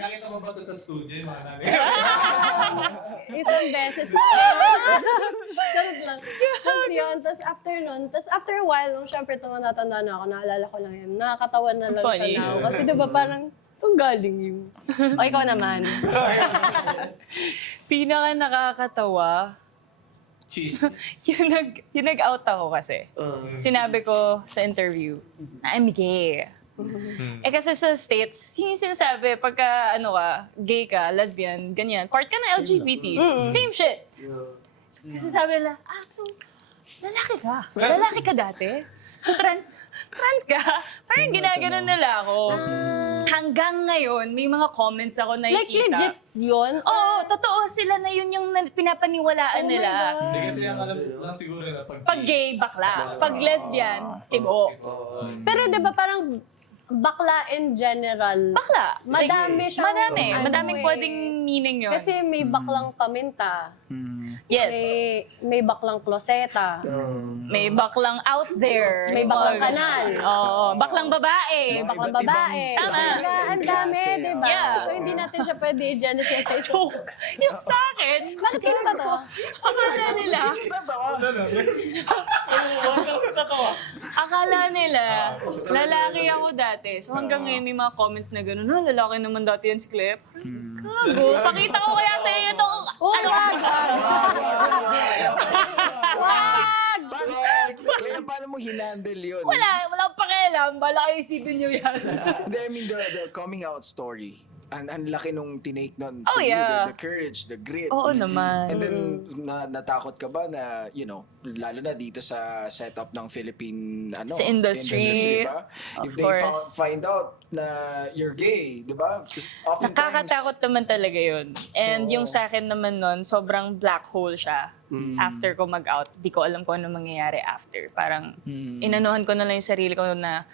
Nakita mo ba ito sa studio yung mga nanay? Isang beses. Charot lang. Tapos yun, tapos after a while, nung syempre tumatanda na ako, naalala ko lang yun. Nakakatawa na lang Funny. siya now. Kasi diba parang, saan galing yun? O ikaw naman. Pinaka nakakatawa, Cheese. yung nag-out ako kasi. Sinabi ko sa interview na I'm gay. Kasi sa States, yun yung sinasabi, pagka gay ka, lesbian, ganyan, part ka na LGBT. Same shit. Kasi sabi nila, so, lalaki ka. Lalaki ka dati. So, trans ka. Parang ginaganon nila ako. Hanggang ngayon, may mga comments ako Like nakikita. legit yun? Oo, totoo sila na yun yung pinapaniwalaan nila. Hindi kasi ang alam lang siguro na Pag gay, bakla. Pag lesbian, tibo. Pero diba parang bakla in general, Bakla. madami siyang... Madaming pwedeng meaning yun. Kasi may baklang paminta. yes. May baklang kloseta. May baklang out there. May baklang kanal. Oo. Baklang babae. May baklang babae. Tama. Kaya ang dami, Klase, di ba? Yeah. So, hindi natin siya pwede i-generalize. So, yung sa akin, Bakit ka natatawa? akala nila, lalaki ako dati. So hanggang ngayon may mga comments na gano'n, lalaki naman dati yan si Clep. Gago, pakita ko kaya sa iyo itong... Wag! Wag! Kaya paano mo hinandle yun? Wala akong pakialam. Bala kayo isipin nyo yan. Hindi, I mean, the coming out story. Ang laki nung tinake nun. Oh, for you, yeah. the courage, the grit. Oo naman. And then, natakot ka ba na, lalo na dito sa setup ng Philippine, Sa industry. di ba? Of If they course. find out na you're gay, di ba? Oftentimes, Nakakatakot naman talaga yun. And yung sa akin naman nun, sobrang black hole siya. After ko mag-out, di ko alam kung ano mangyayari after. Parang inanuhan ko na lang yung sarili ko na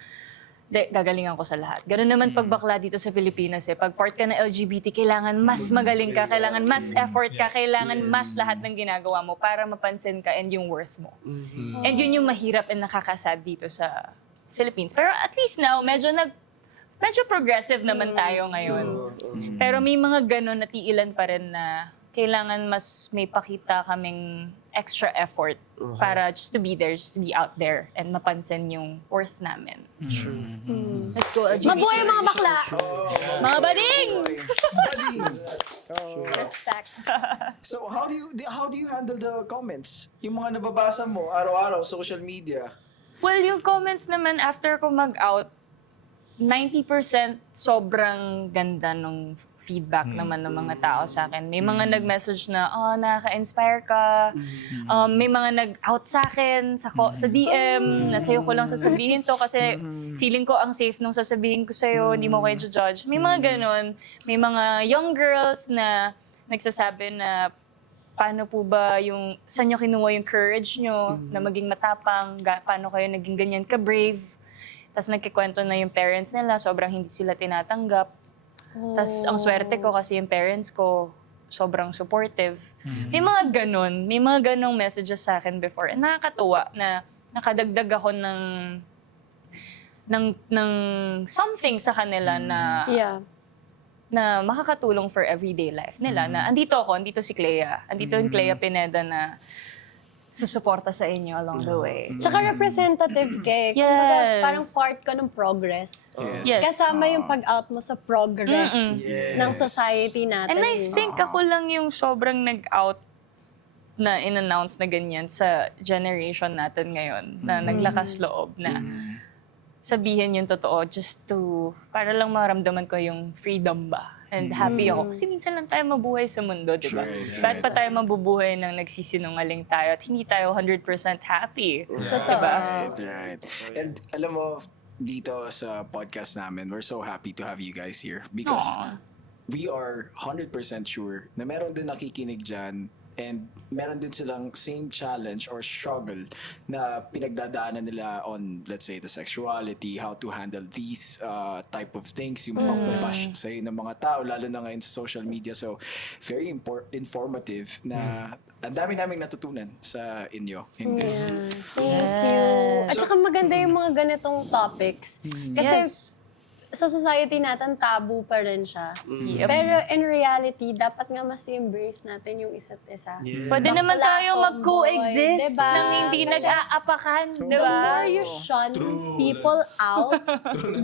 gagalingan ko sa lahat. Ganun naman pag bakla dito sa Pilipinas Pag part ka na LGBT, kailangan mas magaling ka, kailangan mas effort ka, kailangan mas lahat ng ginagawa mo para mapansin ka and yung worth mo. And yun yung mahirap and nakakasad dito sa Philippines. Pero at least now, medyo progressive naman tayo ngayon. Pero may mga ganun na tiilan pa rin na kailangan mas may pakita kaming extra effort para just to be there, just to be out there and mapansin yung worth namin. Let's go, LGBT. Mabuhay ang mga bakla! Mga bading! Bading. Respect. So, how do you handle the comments? Yung mga nababasa mo araw-araw social media. Well, yung comments naman after ko mag-out, 90% sobrang ganda nung feedback naman ng mga tao sa akin. May mga nag-message na, nakaka-inspire ka. May mga nag-out sa akin, sa DM, na sa'yo ko lang sasabihin to kasi feeling ko ang safe nung sasabihin ko sa'yo, hindi mo kayo judge. May mga ganon. May mga young girls na nagsasabi na, paano po ba saan nyo kinuha yung courage nyo na maging matapang, paano kayo naging ganyan ka-brave. Tapos nagkikwento na yung parents nila, sobrang hindi sila tinatanggap. Tapos ang swerte ko kasi yung parents ko, sobrang supportive. May mga ganong messages sa akin before. And nakakatuwa na nakadagdag ako ng something sa kanila na Yeah. na makakatulong for everyday life nila. Na andito si Clea. Andito yung Clea Pineda na susuporta sa inyo along the way. Tsaka representative ka eh. Yes. Kumbaga, parang part ka ng progress. Yes. Kasama yung pag-out mo sa progress ng society natin. And I think ako lang yung sobrang nag-out na in-announce na ganyan sa generation natin ngayon na naglakas loob na sabihin yung totoo just to, para lang maramdaman ko yung freedom ba. And happy ako. Kasi minsan lang tayo mabuhay sa mundo, di ba? Ba't pa tayo mabubuhay nang nagsisinungaling tayo at hindi tayo 100% happy? Totoo. Diba? Right. And alam mo, dito sa podcast namin, we're so happy to have you guys here because we are 100% sure na meron din nakikinig dyan and meron din silang same challenge or struggle na pinagdadaanan nila on, let's say, the sexuality, how to handle these type of things, yung pang-bash sa'yo ng mga tao, lalo na ngayon sa social media. So, very informative na ang dami naming natutunan sa inyo in this. Thank you. At saka maganda yung mga ganitong topics. Kasi sa society natin, tabu pa rin siya. Pero in reality, dapat nga mas i-embrace natin yung isa't isa. Pwede naman tayo mag-coexist diba? nang hindi nag-aapakan, di The ba? more you shun people out,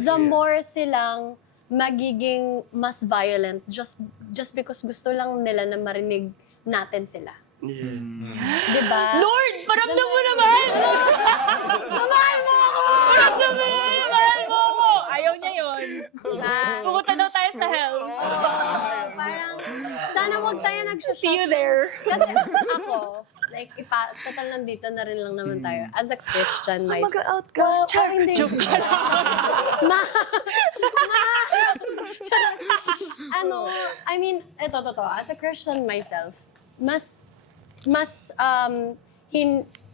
the more silang magiging mas violent just because gusto lang nila na marinig natin sila. Diba? Lord, paramdam mo naman! Mahal mo ako! Paramdam mo naman, mahal mo ako! Ayaw niya yun. Pupunta daw tayo sa hell. Parang, sana wag tayo nag-shut. See you there. Kasi ako, like, total nandito na rin lang naman tayo. As a Christian myself. Mag-out ka. Well, Char. hindi. Joke. I mean, ito, totoo. As a Christian myself, mas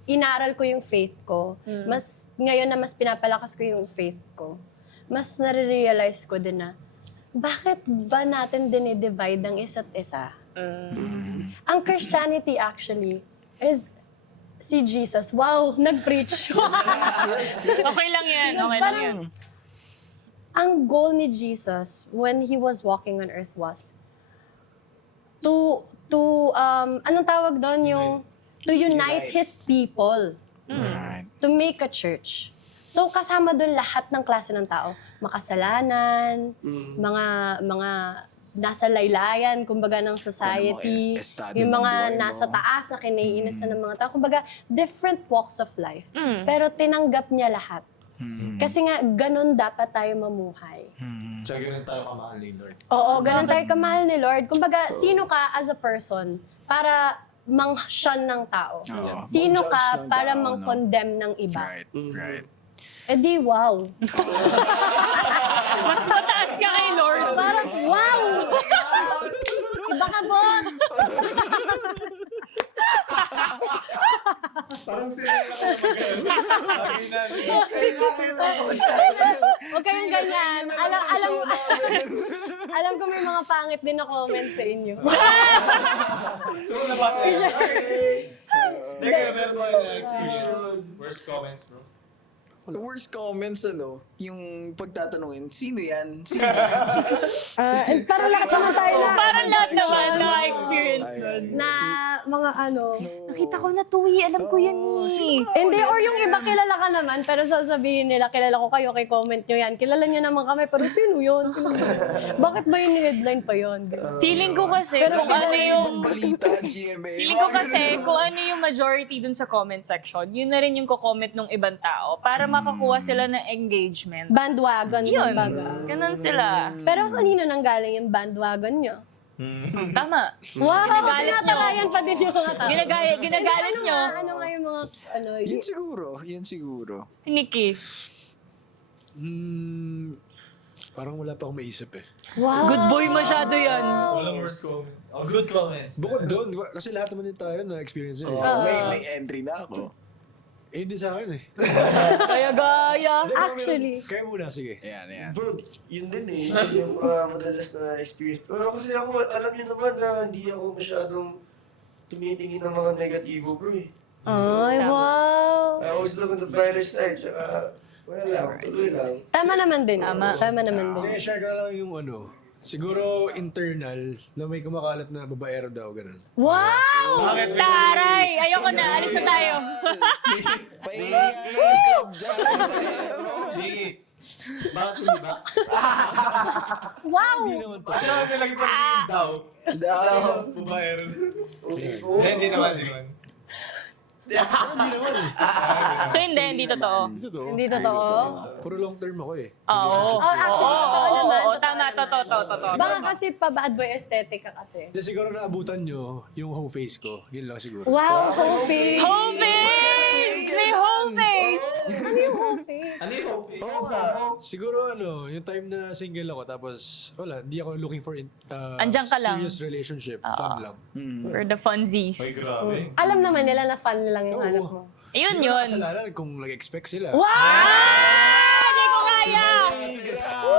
inaral ko yung faith ko. Ngayon na mas pinapalakas ko yung faith ko, mas nare-realize ko din na, bakit ba natin dinidivide ang isa't isa? Ang Christianity actually is si Jesus. Wow, nag-preach. Okay lang yan. Okay lang yan. Ang goal ni Jesus when he was walking on earth was to anong tawag doon, yung to unite his people, Right. to make a church. So kasama doon lahat ng klase ng tao, makasalanan, mga nasa laylayan, kumbaga ng society, estado yung ng mga buhay mo. nasa taas na kinaiinisan ng mga tao, kumbaga different walks of life. Pero tinanggap niya lahat. Kasi nga, ganun dapat tayo mamuhay. Tsaka ganun tayo kamahal ni Lord. Oo, ganun tayo kamahal ni Lord. Kumbaga, sino ka as a person para mang-shun ng tao? Oo. Sino Mang-judge ka ng para tao, no? mang-condemn ng iba? Right, right. Eh di, wow. Mas mataas ka kay Lord. Parang, wow! Iba ka, boss! Parang sila Huwag kayong ganyan. Alam ko may mga pangit din na comments sa inyo. So, nabasa yun. Hindi kayo meron mo yung experience. Worst comments, bro. The worst comments, yung pagtatanungin, sino yan? Sino yan? Parang lahat naman tayo na. Parang lahat naman na-experience nun. Na mga Nakita ko na tuwi, alam ko yan eh. Hindi, or yung iba kilala ka naman, pero sasabihin nila, kilala ko kayo, kay comment nyo yan. Kilala nyo naman kami, pero sino yun? Bakit ba yung headline pa yun? Feeling ko kasi kung ano yung... Balita, GMA. Feeling ko kasi kung ano yung majority dun sa comment section, yun na rin yung ko-comment ng ibang tao para makakuha sila ng engagement. Bandwagon, Yun, kumbaga. ganun sila. Pero kanino nang galing yung bandwagon nyo? Tama. Wow, Ginagalit tinatalayan pa din yung mga tao. Ginagalit nyo. Ano nga yung mga, Yun siguro. Nikki. Parang wala pa akong maisip eh. wow. Good boy masyado yan. Walang worst comments. Oh, good comments. Bukod doon, kasi lahat naman din tayo na-experience yun eh. May entry na ako. Eh, hindi sa akin eh. Gaya-gaya. Actually. Kaya muna, sige. Ayan. Bro, yun din eh. Yung madalas na experience. Pero kasi ako, alam niyo naman na hindi ako masyadong tumitingin ng mga negatibo, bro eh. Ay, wow. I always look on the brighter side, tsaka wala lang, tuloy lang. Tama naman din. Tama naman din. Sige, share ko na lang yung Siguro internal na may kumakalat na babaero daw, ganun. Wow! Taray! Ayoko na, alis na tayo. Pahinga ng club dyan. Hindi. Bakit hindi ba? Wow! At saka nilagay pa rin yung daw. Daw. Babaero. Hindi naman. So hindi totoo. Ito to. Hindi totoo. Puro long term ako eh. Oo. Oh, actually, totoo naman. Oo, tama, totoo. Baka kasi pa bad boy aesthetic ka kasi. Hindi siguro naabutan nyo yung whole face ko. Yun lang siguro. Wow, whole face! Home base! May home base! Ano yung whole face? Ano yung office? Siguro yung time na single ako tapos wala, hindi ako looking for Andiyan ka lang. serious relationship. Fun lang. For the funsies. Grabe. Alam naman nila na fun lang yung Oo. hanap mo. Ayun Siguro yun. kasalanan kung nag-expect sila. Wow! Hindi ko kaya!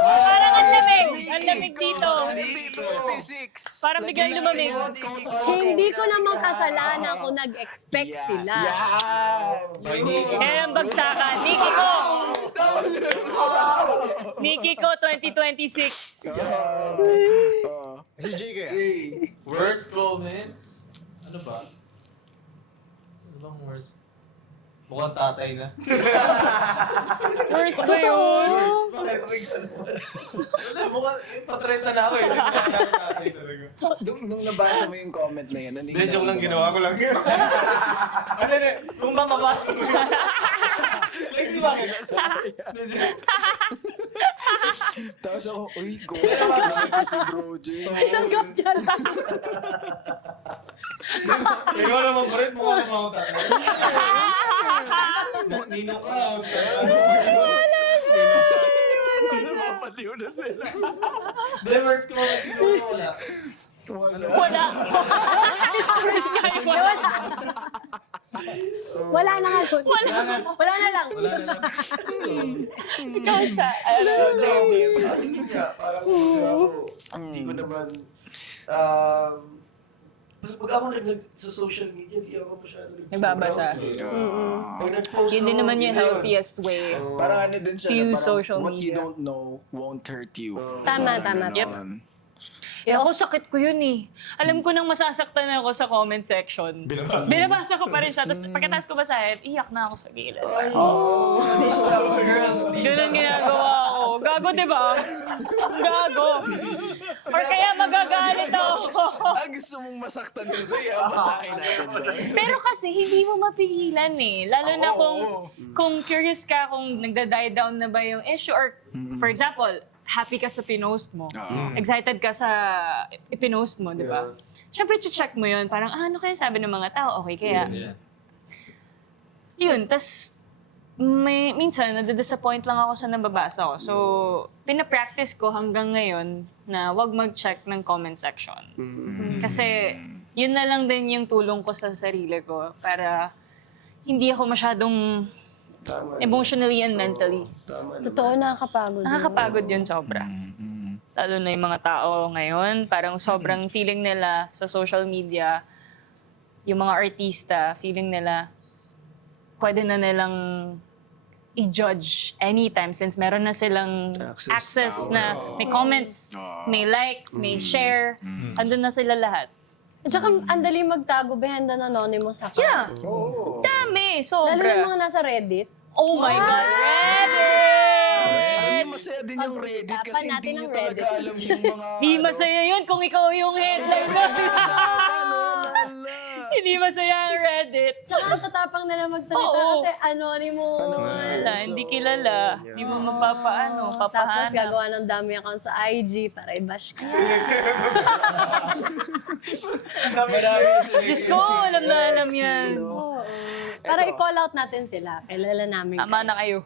Parang ang lamig. Ang lamig dito. 26. Parang biglang lumamig. Hindi ko naman kasalanan kung nag-expect sila. Kaya ang bagsakan. Nikki ko 2026. Si Jay kaya? Worst comments? Ano ba? Ano bang worst? Mukhang tatay na. First ba yun? Bakit may ganun? Wala, mukhang patrenta na ako eh. Tatay talaga. Nung nabasa mo yung comment na yun, ano Hindi, joke lang, ginawa ko lang. Hindi, kung ba mabasa mo yun. Kasi bakit? Tapos ako, uy, go. Ito si Bro J. Tanggap niya lang. Ikaw naman pa rin, mukha naman ako tatay. Ninong ka. Mapaliw na sila. Hindi, worst comments siguro wala. Wala. First time wala. Wala na nga. Wala na lang. Ikaw siya. Hindi nga, parang ako, hindi ko naman, pag ako sa social media, hindi ako masyado Nagbabasa. Pag nag-post Yun din ako, naman yung yun. healthiest way. Parang ano din siya, To na use parang social what you media. don't know won't hurt you. Tama. Yep. Ako sakit ko yun eh. Alam ko nang masasaktan ako sa comment section. Binabasa ko pa rin siya. Tapos pagkatapos ko basahin, iyak na ako sa gilid. Ganun ginagawa ko. Gago, di ba? Gago. Or kaya magagalit ako. Gusto mong masaktan dito, basahin natin. Pero kasi hindi mo mapigilan eh. Lalo na kung curious ka kung nagda-die down na ba yung issue. Or for example, happy ka sa pinost mo. Excited ka sa ipinost mo, di ba? Siyempre, check mo yun. Parang, ano kaya sabi ng mga tao? Okay, kaya... Yun, tas minsan, nade-disappoint lang ako sa nababasa ko. So, pinapractice ko hanggang ngayon na wag mag-check ng comment section. Kasi, yun na lang din yung tulong ko sa sarili ko para hindi ako masyadong emotionally and mentally. Totoo, nakakapagod. Nakakapagod yun sobra. Lalo na yung mga tao ngayon, parang sobrang feeling nila sa social media, yung mga artista, feeling nila, pwede na nilang i-judge anytime since meron na silang access na may comments, may likes, may share, andun na sila lahat. At saka, ang dali magtago behind an anonymous account. Yeah! Dami! Lalo na Sobra! mga nasa Reddit. Oh my God! Reddit! Hindi masaya din yung Reddit kasi Pag-usapan natin hindi nyo ang talaga Reddit. alam yung mga... Di masaya yun kung ikaw yung headline mo. Hindi masaya ang Reddit. Tsaka ang tatapang nila magsalita Oo. kasi anonymous. Wala, hindi kilala. Hindi mo mapapaano, Tapos papahanap. gagawa ng dami account sa IG para i-bash ka. Diyos ko, alam na alam yan. Oo. Para i-call out natin sila. Kilala namin. Tama na kayo.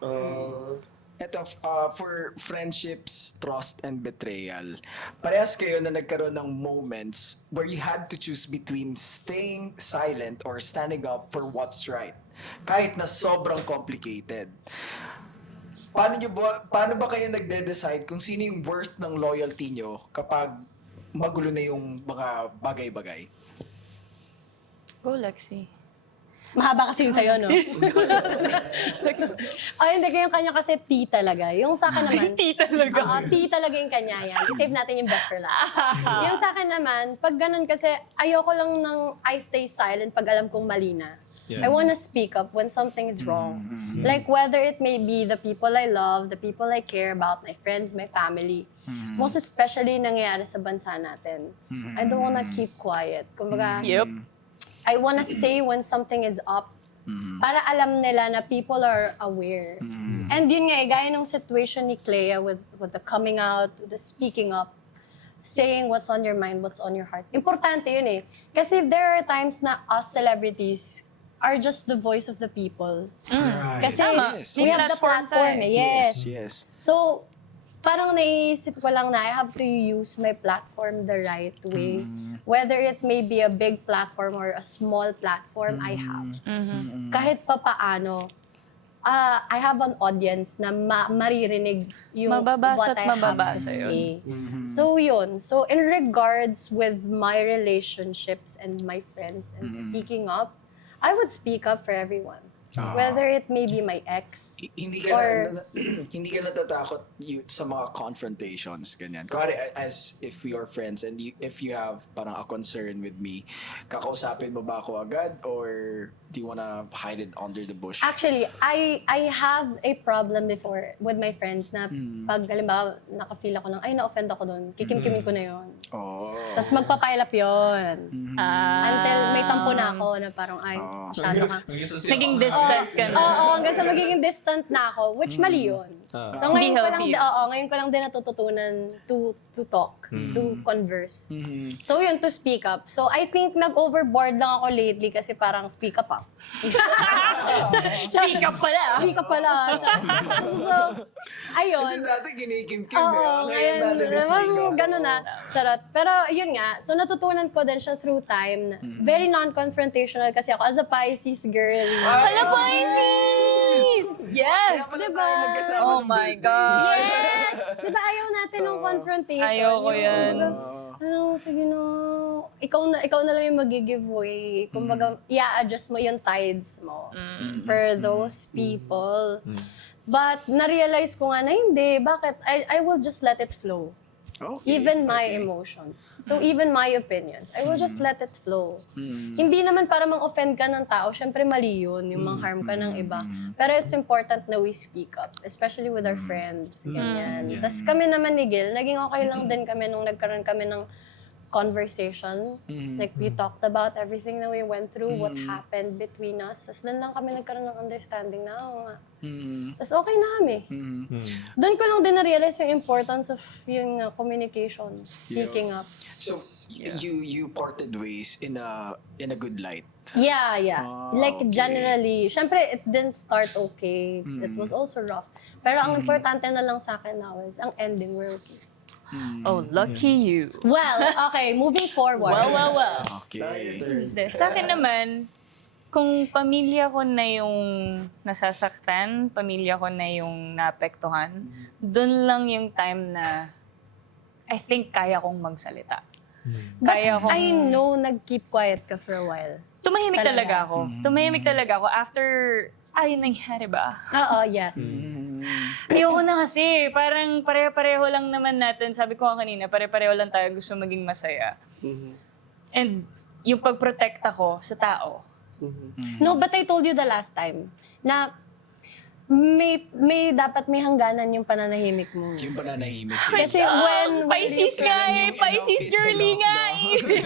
Ito, for friendships, trust, and betrayal. Parehas kayo na nagkaroon ng moments where you had to choose between staying silent or standing up for what's right. Kahit na sobrang complicated. Paano ba kayo nagde-decide kung sino yung worth ng loyalty nyo kapag magulo na yung mga bagay-bagay? Go, Lexi. Mahaba kasi yung sa'yo, no? Ay, hindi. Yung kanya kasi T talaga. Yung sa akin naman... T talaga. Oo, T talaga yung kanya yan. I-save natin yung best for last. Yung sa akin naman, pag ganun kasi, ayoko lang ng I stay silent pag alam kong mali na. Yeah. I wanna speak up when something is wrong. Like whether it may be the people I love, the people I care about, my friends, my family. Most especially nangyayari sa bansa natin. I don't wanna keep quiet. Kumbaga, Yep. I wanna say when something is up para alam nila na people are aware. And yun nga, gaya ng situation ni Clea with the coming out, with the speaking up, saying what's on your mind, what's on your heart. Importante yun eh. Kasi there are times na us celebrities are just the voice of the people. Right. Kasi Yes. we have the platform eh. Yes. Yes. So, parang naisip ko lang na I have to use my platform the right way. Whether it may be a big platform or a small platform I have. Kahit papaano, I have an audience na maririnig yung Mababasa what at I mababasa have to yun. say. So yun. So in regards with my relationships and my friends and speaking up, I would speak up for everyone. Whether it may be my ex, Hindi ka Or- hindi ka natatakot sa mga confrontations ganyan. Kunwari as if we are friends and if you have parang a concern with me, kakausapin mo ba ako agad or do you wanna hide it under the bush? actually, I have a problem before with my friends na pag halimbawa naka-feel ako ng, ay na-offend ako doon, kikimkimin ko na yun. Oh. Tapos magpa-pile up yun. Until may tampo na ako na parang, ay, masyado ka. Naging distance ka na. Oo, hanggang sa magiging distant na ako, which mali yun. So Hindi ngayon ko lang, healthy. ngayon ko lang din natututunan to talk, to converse. So yun, to speak up. So I think nag-overboard lang ako lately kasi parang speak up ah. Speak up pala. Speak up pala. So, ayun. Kasi dati kinikimkim Oo, Ngayon natin is gano'n na. Charot. Pero yun nga, so natutunan ko din siya through time. Very non-confrontational kasi ako as a Pisces girl. Hala, Pisces! Yes! Kaya pala Diba? tayo magkasama Oh ng my birthday. God. Yes! Diba ayaw natin ng confrontation? Ayoko Yung yan. kumbaga, sige no, ikaw na lang yung mag-give way. Kumbaga, i-adjust mo yung tides mo for those people. But na-realize ko nga na hindi. Bakit? I will just let it flow. Okay, Even my okay. emotions. So even my opinions, I will just let it flow. Hindi naman para mang-offend ka ng tao, syempre mali yun, yung mang-harm ka ng iba. Pero it's important na we speak up, especially with our friends. Ganyan. Tapos kami naman ni Gil, naging okay lang din kami nung nagkaroon kami ng conversation. Like we talked about everything that we went through, what happened between us. Tapos doon lang kami nagkaroon ng understanding na, oo nga. Tapos okay na kami. Doon ko lang din na-realize yung importance of yung communication, speaking up. So you parted ways in a good light. Yeah. Like okay. generally, syempre it didn't start okay. It was also rough. Pero ang importante na lang sa akin now is ang ending, we're okay. Oh, lucky you. Well, okay, moving forward. Well. Okay. Hindi. Sa akin naman, kung pamilya ko na yung nasasaktan, pamilya ko na yung naapektuhan, dun lang yung time na I think kaya kong magsalita. But Kaya kong... I know nag-keep quiet ka for a while. Tumahimik Talaga. talaga ako. Tumahimik talaga ako after... Ayun nangyari ba? Oo, yes. Ayoko na kasi. Parang pare-pareho lang naman natin. Sabi ko nga kanina, pare-pareho lang tayo gusto maging masaya. And yung pagprotekta ko sa tao. No, but I told you the last time na may dapat may hangganan yung pananahimik mo. Yung pananahimik. Kasi when Pisces you- nga eh. Enough Pisces is girly enough nga daw. eh.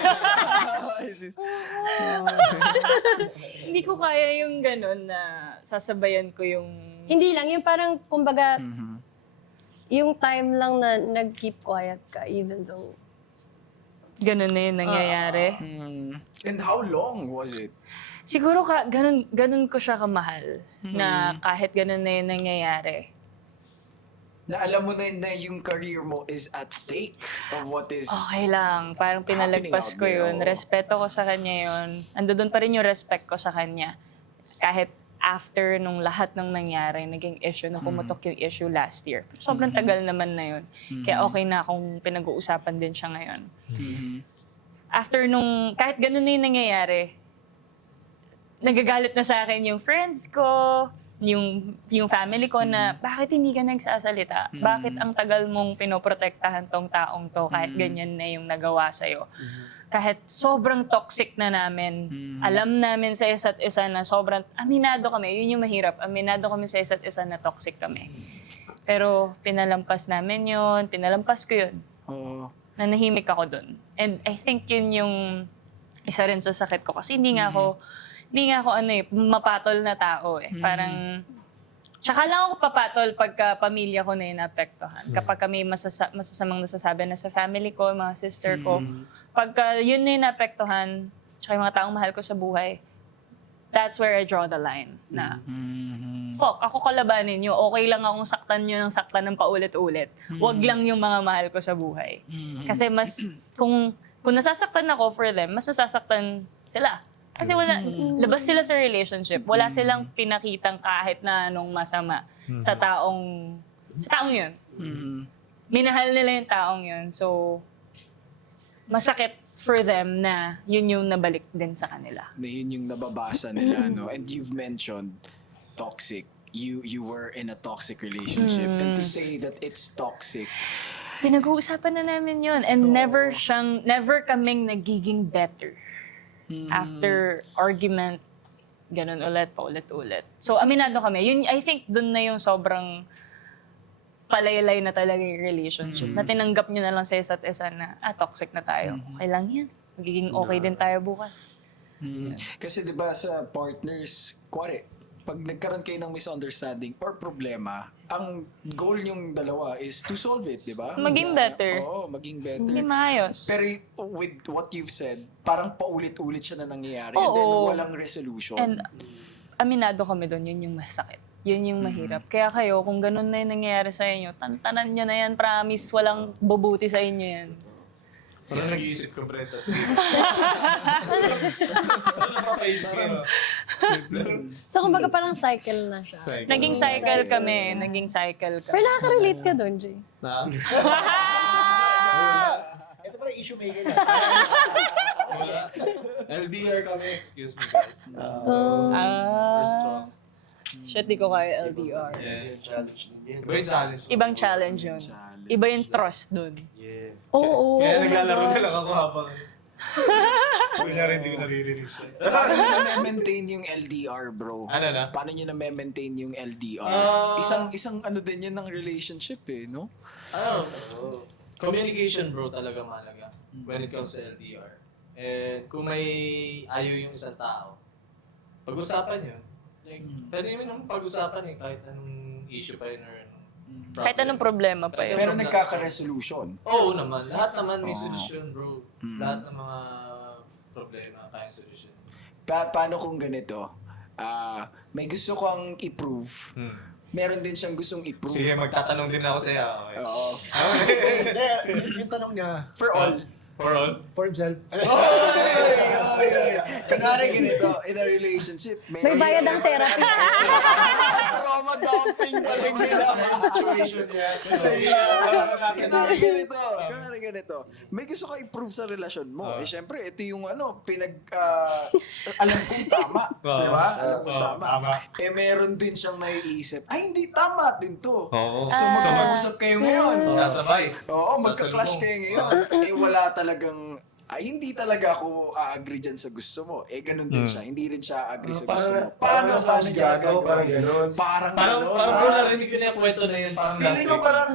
Hindi ko kaya yung ganun na sasabayan ko yung... Hindi lang, yung parang, kumbaga, yung time lang na nag-keep quiet ka, even though, Ganun na yung nangyayari. And how long was it? Siguro ganun ko siya kamahal. Na kahit ganun na yung nangyayari. Na alam mo na yung career mo is at stake of what is... Okay lang. Parang pinalagpas Happening out ko yun. there, oh. Respeto ko sa kanya yun. Ando doon pa rin yung respect ko sa kanya. Kahit after nung lahat ng nangyari, naging issue, nung pumutok yung issue last year. Sobrang tagal naman na yun. Kaya okay na akong pinag-uusapan din siya ngayon. After nung, kahit ganun na yung nangyayari, nagagalit na sa akin yung friends ko, yung family ko na bakit hindi ka nagsasalita? Bakit ang tagal mong pinoprotektahan tong taong to kahit ganyan na yung nagawa sa'yo? Kahit sobrang toxic na namin, alam namin sa isa't isa na sobrang, aminado kami, yun yung mahirap, aminado kami sa isa't isa na toxic kami. Pero pinalampas namin yun, pinalampas ko yun. Oo. Nanahimik ako dun. And I think yun yung isa rin sa sakit ko kasi hindi nga ako mapatol na tao eh. Parang, tsaka lang ako papatol pagka pamilya ko na yung naapektuhan. Kapag kami masasamang nasasabi na sa family ko, mga sister ko, pagka yun na yung naapektuhan, tsaka yung mga taong mahal ko sa buhay, that's where I draw the line na, fuck, ako kalabanin nyo. Okay lang akong saktan nyo ng saktan ng paulit-ulit. Huwag lang yung mga mahal ko sa buhay. Kasi kung nasasaktan ako for them, mas nasasaktan sila. Kasi labas sila sa relationship. Wala silang pinakitang kahit na anong masama sa taong yun. Minahal nila yung taong yun. So, masakit for them na yun yung nabalik din sa kanila. Na yun yung nababasa nila, no? And you've mentioned toxic. You were in a toxic relationship. And to say that it's toxic, Pinag-uusapan na namin yun. And never kaming nagiging better. After argument, ganun ulit, paulit-ulit. So, aminado kami. Yun, I think dun na yung sobrang palaylay na talaga yung relationship. Na tinanggap nyo na lang sa isa't isa na, toxic na tayo. Okay lang yan. Magiging okay din tayo bukas. kasi 'di ba sa partners, kuwari, pag nagkaroon kayo ng misunderstanding or problema, ang goal yung dalawa is to solve it, 'di ba? Maging better. Oo, maging better. Hindi maayos. Pero with what you've said, parang paulit-ulit siya na nangyayari and Oo. then walang resolution. And aminado kami doon, yun yung masakit. Yun yung mahirap. Kaya kayo, kung ganun na yung nangyayari sa inyo, tantanan nyo na yan, promise, walang bubuti sa inyo yan. Parang nag-iisip ko, Brett. So, kumbaga parang cycle na siya. Naging cycle kami. Pero nakaka-relate ka doon, Jay. Ito pala issue maker na. LDR kami, excuse me guys. We're strong. Shit, di ko kaya LDR. Yeah. Challenge din yun. Iba yung challenge. Ibang challenge yun. Iba yung trust dun. Yeah. Oo. Kaya naglalaro na lang ako habang... Kunyari hindi ko naririnig siya. Paano nyo na-maintain yung LDR, bro? Ano na? Paano nyo na-maintain yung LDR? Isang ano din yan ng relationship eh, no? Communication, bro, talaga mahalaga when it comes to LDR. And kung may ayaw yung isang tao, pag-usapan yun. Like, pwede naman pag-usapan eh, kahit anong issue pa yun or ano. Kahit anong problema pa yun. Pero nagkaka-resolution. Oo naman. Lahat naman may solusyon, bro. Lahat ng mga problema, kayang solusyon. Paano kung ganito? May gusto kang i-prove. Meron din siyang gustong i-prove. Sige, magtatanong din ako sa'yo. Okay. Oo. Yung tanong niya, For all. For all? for himself. Kunwari ganito, in a relationship, May bayad ang therapy. trauma dumping pa rin nila. Situation niya. Kunwari ganito. May gusto ka i-prove sa relasyon mo. Eh, syempre, ito yung alam kong tama. Di ba? Alam kong tama. Eh, meron din siyang naiisip, ay, hindi tama din to. Oo. So, mag-uusap kayo ngayon. Sasabay. Oo, magka-clash Sasalubong. kayo ngayon. Eh, wala talagang, hindi talaga ako a-agree dyan sa gusto mo. Eh, ganun din siya. Hindi rin siya a-agree sa gusto mo. Paano gagaw? Parang gano'n. Parang Parang gano'n. bro, narinig ko na yung kwento na yun. Parang last Feeling ko week. parang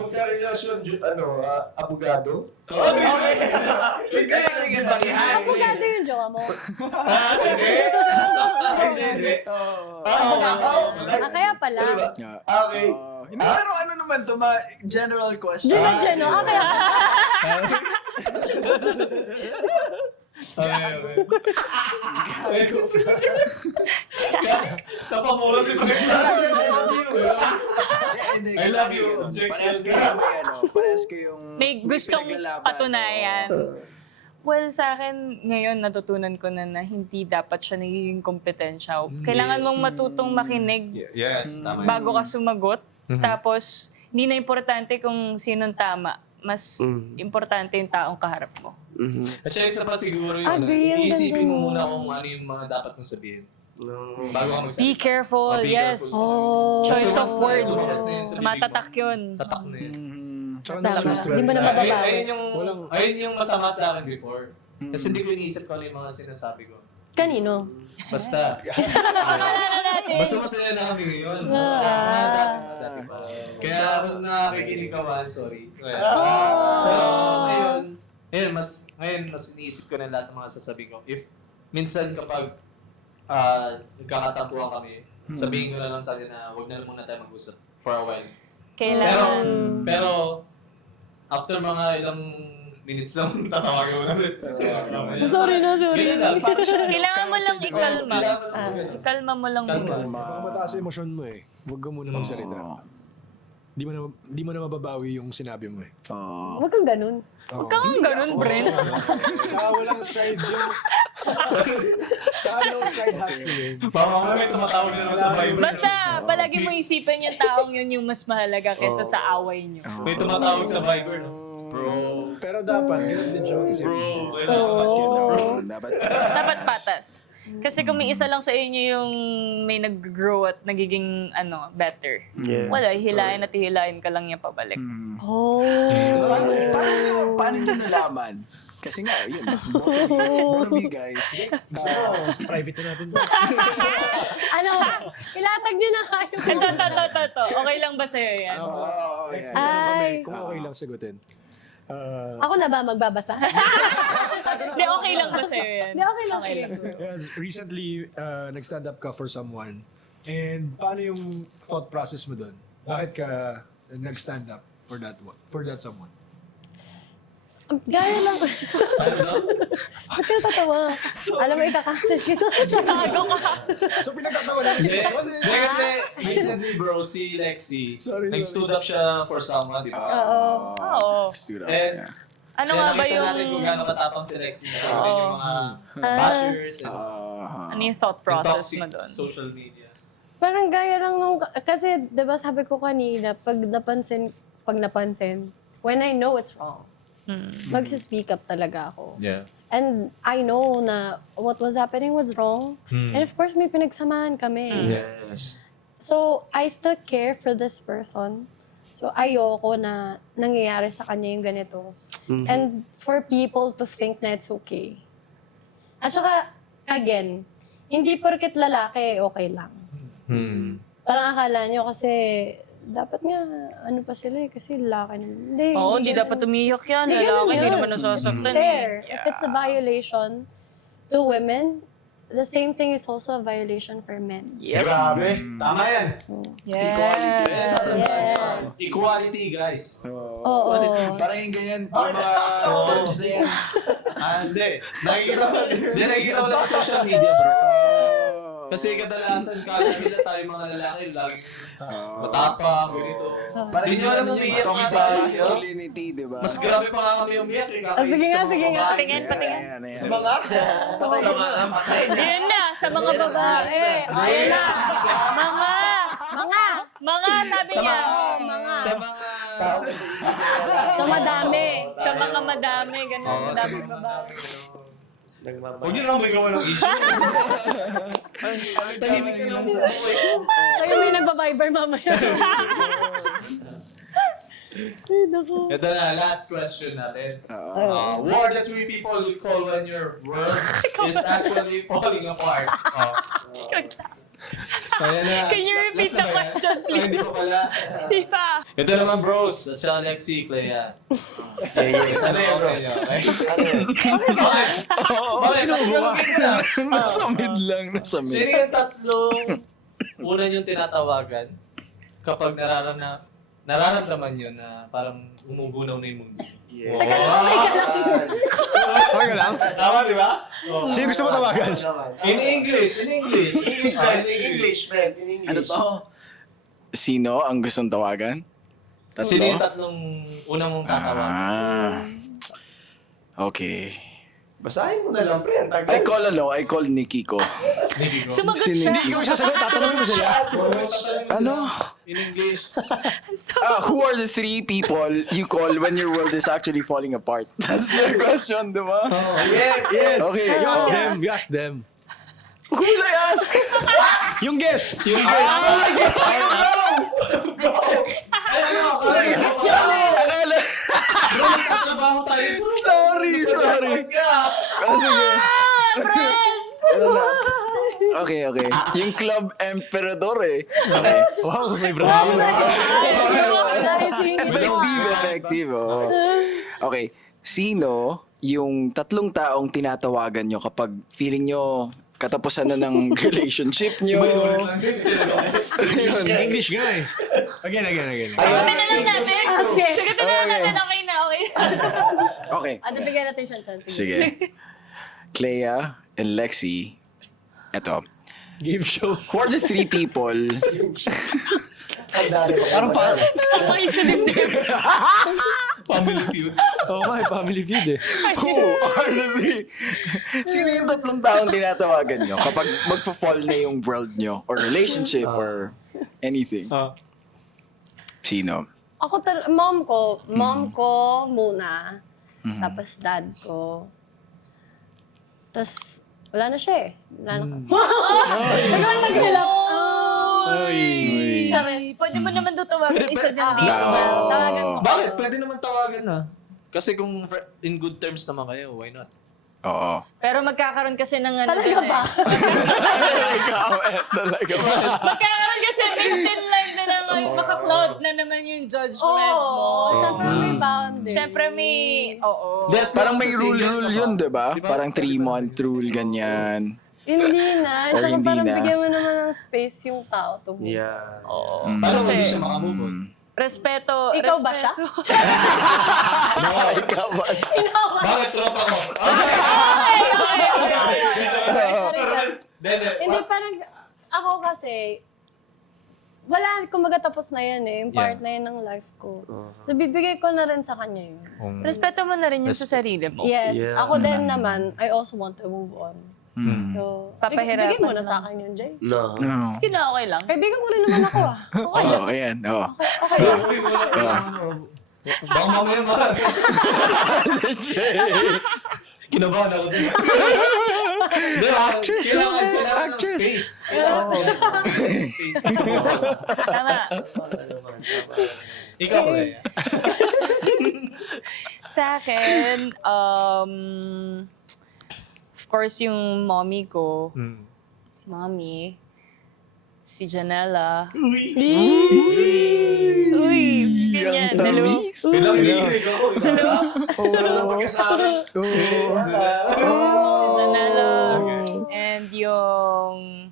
magka-relasyon, abogado. Abogado yung jowa mo. Hindi. Kaya pala. Yeah. Okay. Hindi, pero ano naman to, general question. Gino, kaya pala. Napamura si Pagkita. I love you. Parehas kayong May gustong pinaglalaban. patunayan. Well, sa akin, ngayon natutunan ko na hindi dapat siya nagiging kompetensya. Kailangan mong matutong makinig Yes, tama yun. bago ka sumagot. Tapos, hindi na importante kung sinong tama. mas importante yung taong kaharap mo. At saka isa pa siguro yung Agree, ang iisipin ganda mo mo. muna kung ano yung mga dapat mong sabihin. Bago ka magsalita. Be careful, Be yes. careful. Oh. Choice Kasi of once na words. lumabas na yun sa bibig mo, Matatak yun. Tatak na yun. Tsaka Tama. not Di mo na stress. mababawi. Ayun yung masama sa akin before. Kasi hindi ko iniisip ko ano yung mga sinasabi ko. Kanino? Basta. natin. Basta masaya na kami ngayon. Dati pa. Kaya kung nakikinig ka man, sorry. Pero ngayon, mas iniisip ko na lahat ng mga sasabihin ko. If minsan kapag nagkakatampuhan kami, sabihin ko na lang sa akin na huwag na lang muna tayo mag-usap for a while. Kailangan. Pero after mga ilang minutes lang, tatawagan mo na ulit. Sorry na, sorry. Ganun lang, parang siya, Kailangan mo lang ikalma. Kailangan mo lang. Ikalma mo lang Kalma. muna. Baka mataas yung emosyon mo eh. Huwag ka muna magsalita. Di mo na mababawi yung sinabi mo eh. Huwag kang ganun. Huwag kang ganun, Brent. Tsaka walang side yung... Tsaka no side hustling. Baka mamaya may tumatawag na naman sa Viber. Basta, palagi mo isipin yung taong yun yung mas mahalaga kaysa sa away niyo. May tumatawag sa Viber, no? Bro. Pero dapat, ganun din siya mag-isip. Bro. Dapat patas. Kasi kung may isa lang sa inyo yung may nag-grow at nagiging better. Wala, hihilain at hihilain ka lang niya pabalik. Oh. Paano nyo nalaman? Kasi nga, yun, both of you guys. Private na natin. Ano? Ilatag nyo na kayo. Ito. Okay lang ba sa'yo yan? Ay. Kung okay lang sagutin. Ako na ba magbabasa? Hindi, okay lang ba sa'yo yan? Hindi, okay lang. Sige. Yes, recently, nag-stand up ka for someone. And paano yung thought process mo doon? Bakit ka nag-stand up for that someone? Gaya lang. Ba't ka natatawa? Alam mo, ikakancel kita. Tago ka. So pinagtatawa namin si Kasi recently, bro, si Lexi, Sorry. nag-stood up siya for someone, di ba? Oo. And Ano kaya nga ba nakita natin yung... kung gaano katapang si Lexi sa yung mga bashers and Ano yung thought yung process toxic mo doon? social media. Parang gaya lang nung... Kasi, di ba sabi ko kanina, pag napansin, when I know it's wrong, magsispeak up talaga ako. Yeah. And I know na what was happening was wrong. And of course, may pinagsamahan kami. Yes. So, I still care for this person. So, ayoko na nangyayari sa kanya yung ganito. And for people to think na it's okay. At saka, again, hindi porket lalaki, okay lang. Parang akala nyo kasi, dapat nga, ano pa sila eh, kasi lalaki naman. Hindi, Oo, hindi ganun. dapat umiyak yan. Hindi Lalaki, ganun hindi yun. naman nasasaktan It's fair. eh. If it's a violation to women, the same thing is also a violation for men. Grabe. Tama yan. Yes. Equality, guys. Oo. Parang yung ganyan, yung mga terms na yan. Hindi. Nakikita ko lang sa social media, bro. Kasi kadalasan kala nila tayo mga lalaki, laging matapang, ganito. Parang Hindi nyo alam yung umiiyak toxic nga tayo. masculinity, di ba? Mas grabe pa nga kami umiyak. Sige nga, sige nga. Patingin. Sa mga? Yun na, sa mga babae. Ayun na. Mga, sabi Sa niya. mga... Sa mga... So, madami. Sa mga madami, ganun. Madami babae. Huwag nyo lang magawa ng issue. Tahimik ka lang sa Kayo may nagbabiber mamaya. Ay, naku. Ito na, last question natin. Word that three people would call when your world is actually falling apart. Ayan na. Can you repeat Last na the ba yan? question, please? Ay, hindi ko pala. Di ba? Ito naman, bros. At saka Lexi, Clea. Ano yan sa inyo? Bakit? Nasa mid lang, nasa mid. Sino yung tatlong una yung tinatawagan kapag nararamdaman nyo na parang umugunaw na yung mundo? Teka lang. Okay ka lang? Tama, di ba? Oh. Sino gusto mo tawagan? In English. English, friend. Ano to? Sino ang gustong tawagan? Sino yung tatlong unang mong tatawagan? Okay. Basahin mo na lang, pre. Ang tagal. I call Nikki ko. Sumagot Si siya. Hindi ikaw sasagot, tatanungin mo sila. Ano? In English. Who are the 3 people you call when your world is actually falling apart? That's your question, di ba? Yes. Okay. You ask them. You ask them. Who will I ask? Yung guest. Trabaho tayo. Sorry. Sige. Ano na? Okay. Yung Club Emperador eh. Okay. Wow, may brand. Effective. Oh. Okay. Sino yung 3 taong tinatawagan nyo kapag feeling nyo katapusan na ng relationship nyo? English nga eh. Again. Sagutin na lang natin. Sagutin na lang natin. Okay na. Okay. Ano, bigyan natin siyang chance. Sige. Clea and Lexi. Eto. Game show. Who are the 3 people? Parang Okay, sunod na. Family feud. Oo nga, family feud eh. Who are the 3? Sino yung 3 taong tinatawagan nyo kapag magpo-fall na yung world nyo or relationship or anything? Sino? Ako mom ko muna. Tapos dad ko. Tapos, wala na siya eh. Wala na. Nagawin nag-relapse. Ay. Charis, pwede mo naman doon tawagan isa din dito. No. Tawagan mo. Bakit? Pwede naman tawagan na. Kasi kung in good terms naman kayo, why not? Oo. Pero magkakaroon kasi ng ano. Talaga ba? Talaga ba? Magkakaroon kasi may thin line na naman. Maka-cloud na naman yung judgment mo. Oo. Siyempre may boundary. Siyempre may, oo. Parang may rule yun, di ba? Parang 3-month rule, ganyan. Hindi na. Or Tsaka hindi parang na. bigyan mo naman ng space yung tao to move. Yeah. Paano Kasi- hindi siya makamove on? Respeto. Ikaw ba siya? Ikaw ba siya? Bakit tropa mo? Hindi, parang ako kasi, wala, kumaga tapos na yan eh. Yung part na yan ng life ko. So, bibigay ko na rin sa kanya yun. Respeto mo na rin yun sa sarili mo. Yes, Yeah. ako din naman, I also want to move on. So, Papahirapan bigay mo na lang. sa akin yun, Jay. No. No. Sige na, okay lang. Kaibigan mo rin naman ako ah. Oo, ayan. Oo. Okay lang. Baka mamaya Kinabahan ako din. Hindi, Actress, kailangan ng actress. space. Kailangan ng space. Tama. Ikaw, pre. Sa akin, of course, yung mommy ko, si mommy, si Janela. Uy, ganyan. Hello. Pinakinikinig ako. Sarap na pagkasama. Janela. And yung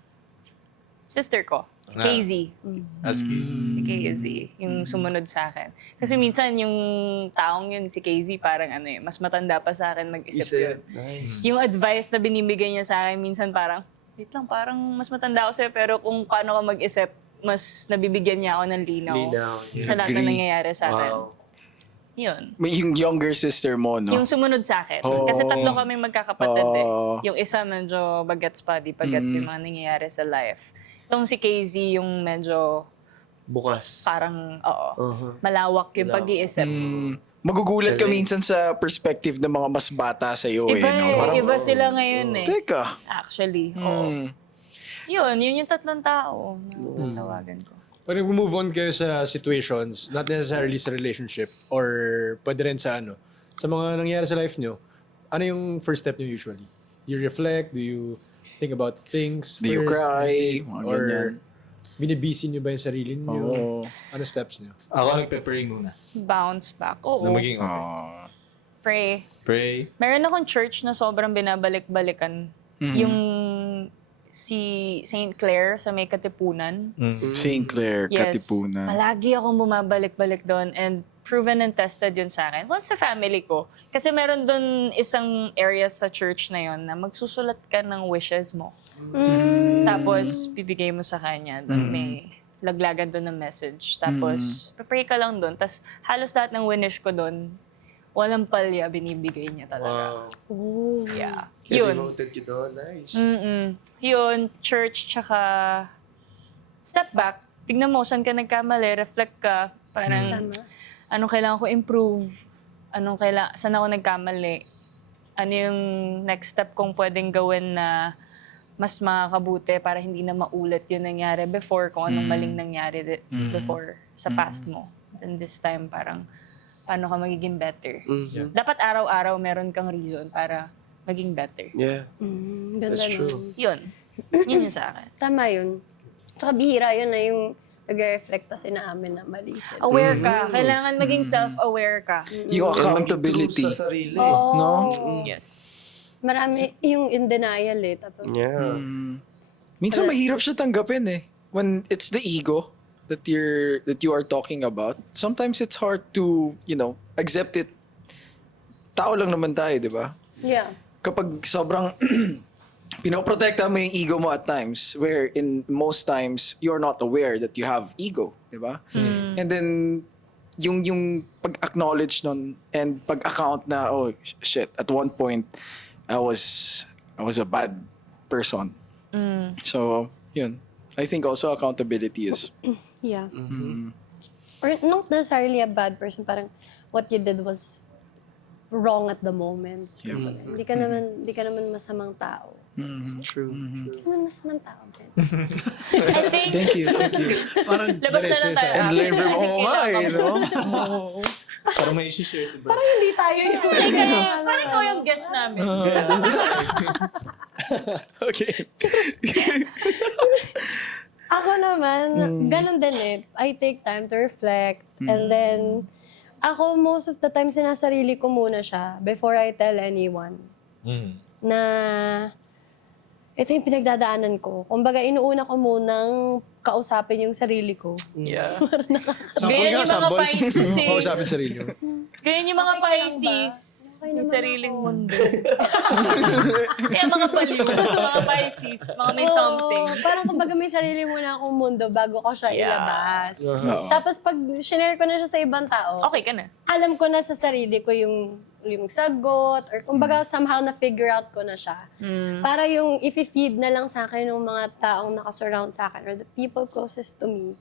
sister ko, si KZ. Si KZ, yung sumunod sa akin. Kasi minsan yung taong yun, si KZ, parang ano eh, mas matanda pa sa akin mag-isip yun. Nice. Yung advice na binibigay niya sa akin, minsan parang, wait lang, parang mas matanda ako sa'yo, pero kung paano ka mag-isip, mas nabibigyan niya ako ng linaw. Sa lahat na Agree. nangyayari sa akin. Wow. Yun. May yung younger sister mo, no? Yung sumunod sa akin. Oo. Kasi 3 kaming magkakapatid eh. Oo. Yung isa medyo bagets pa, di bagets yung mga nangyayari sa life. Itong si KZ yung medyo Bukas. parang, malawak yung pag-iisip. Magugulat ka minsan sa perspective ng mga mas bata sa iyo Iba eh, no? eh, Parang, iba sila ngayon eh. teka. Actually, oo. Yun yung 3 tao na tatawagan ko. Pag nag-move on kayo sa situations, not necessarily sa relationship, or pwede rin sa ano, sa mga nangyari sa life nyo, ano yung first step nyo usually? You reflect? Do you think about things Do you first? cry? Mga Or ganyan. binibisi nyo ba yung sarili nyo? Oo. Ano steps nyo? Ako nagpe-pray muna. Bounce back. Oo. Na maging okay. Ah. Pray. Pray. Meron akong church na sobrang binabalik-balikan. Yung si St. Clair sa may Katipunan. St. Clair, Katipunan. Palagi akong bumabalik-balik doon and proven and tested yun sa akin. Well, sa family ko. Kasi meron doon isang area sa church na yon na magsusulat ka ng wishes mo. Tapos, bibigay mo sa kanya. Doon may laglagan doon ng message. Tapos, pray ka lang doon. Tapos, halos lahat ng winish ko doon, walang palya, binibigay niya talaga. Wow. Oh. Yeah. Kaya Yun. devoted you doon. Nice. Yun, church, tsaka step back. Tignan mo, saan ka nagkamali, reflect ka. Parang, Tama. anong kailangan ko improve? Saan ako nagkamali? Ano yung next step kong pwedeng gawin na mas makakabuti para hindi na maulit yung nangyari before, kung anong maling nangyari before sa past mo. And this time, parang, paano ka magiging better? Dapat araw-araw meron kang reason para maging better. Yeah. Ganda That's true. nun. Yun. Yun yung sa akin. Tama yun. Tsaka bihira yun na yung nag-reflect kasi na amin na mali sila. Aware ka. Kailangan maging self-aware ka. Yung And maging accountability. true sa sarili. No? Yes. Marami yung in denial eh. Tapos, Yeah. Minsan mahirap siya tanggapin eh. When it's the ego that you are talking about, sometimes it's hard to, accept it. Tao lang naman tayo, di ba? yeah. Kapag sobrang pinoprotekta mo yung ego mo at times, where in most times, you're not aware that you have ego, di ba? And then, yung pag-acknowledge nun and pag-account na, oh, shit, at one point, I was a bad person. So, yun. I think also accountability is, Yeah. Or not necessarily a bad person, parang what you did was wrong at the moment. Yeah. Hindi ka naman masamang tao. True. Hindi ka naman masamang tao. Ben. I think, thank you. labas na lang tayo. And learn from, oo nga eh, no? Parang may isi-share si Bro. Hindi tayo yung Parang ikaw yung guest namin. Okay. Ako naman, ganun din eh. I take time to reflect. And then, ako most of the time sinasarili ko muna siya before I tell anyone. Na ito yung pinagdadaanan ko. Kumbaga, inuuna ko munang kausapin yung sarili ko. Yeah. Sample Ganyan ka, yung mga sample. Pisces eh. Kausapin sarili mo. Ganyan yung mga Pisces. Okay Yung naman sariling ako. mundo. Kaya mga baliw, mga Pisces, mga may something. Oo, parang kumbaga may sarili muna akong mundo bago ko siya Yeah. ilabas. Oo. Tapos pag shinare ko na siya sa ibang tao, Okay ka na. alam ko na sa sarili ko yung sagot or kumbaga somehow na-figure out ko na siya. Para yung if-feed na lang sa akin ng mga taong nakasurround sa akin or the people closest to me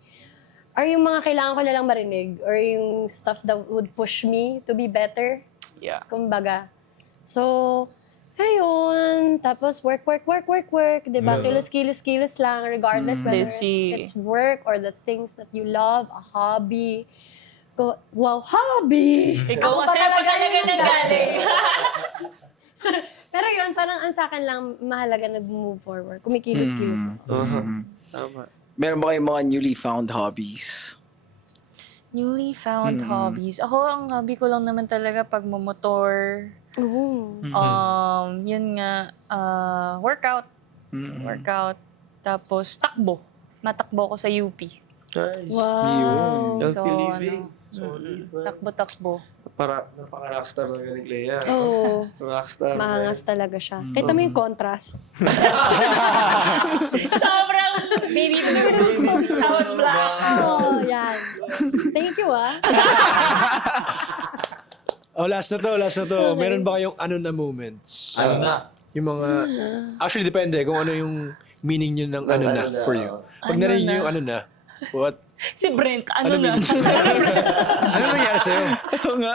or yung mga kailangan ko na lang marinig or yung stuff that would push me to be better. Yeah. Kumbaga. So, ayun. Tapos work. Diba? Kilos lang regardless whether Busy. it's work or the things that you love, a hobby. Wow, hobby! Ikaw kasi pag talaga nanggaling. Pero yun, parang ang sa akin lang, mahalaga nag-move forward. Kumikilos-kilos na. Tama. Meron ba kayong mga newly found hobbies? Newly found hobbies. Ako, ang hobby ko lang naman talaga pagmumotor. Oo. Yun nga, workout. Workout. Tapos takbo. Matakbo ko sa UP. Nice. Wow. Healthy So, living. Solid. Takbo-takbo. Napaka-rockstar talaga ni Clea. Oo. Rockstar. Maangas talaga siya. Kita mo yung contrast. Sobrang baby Tapos black. Oh, yan. Thank you, ah. Oh, last na to. Meron ba kayong ano na moments? Ano na? Yung mga... Actually, depende kung ano yung meaning nyo ng ano na for you. Pag Ano narinig na? nyo yung ano na, what? Si Brent, ano na? Ano nangyari sa'yo? Oo nga.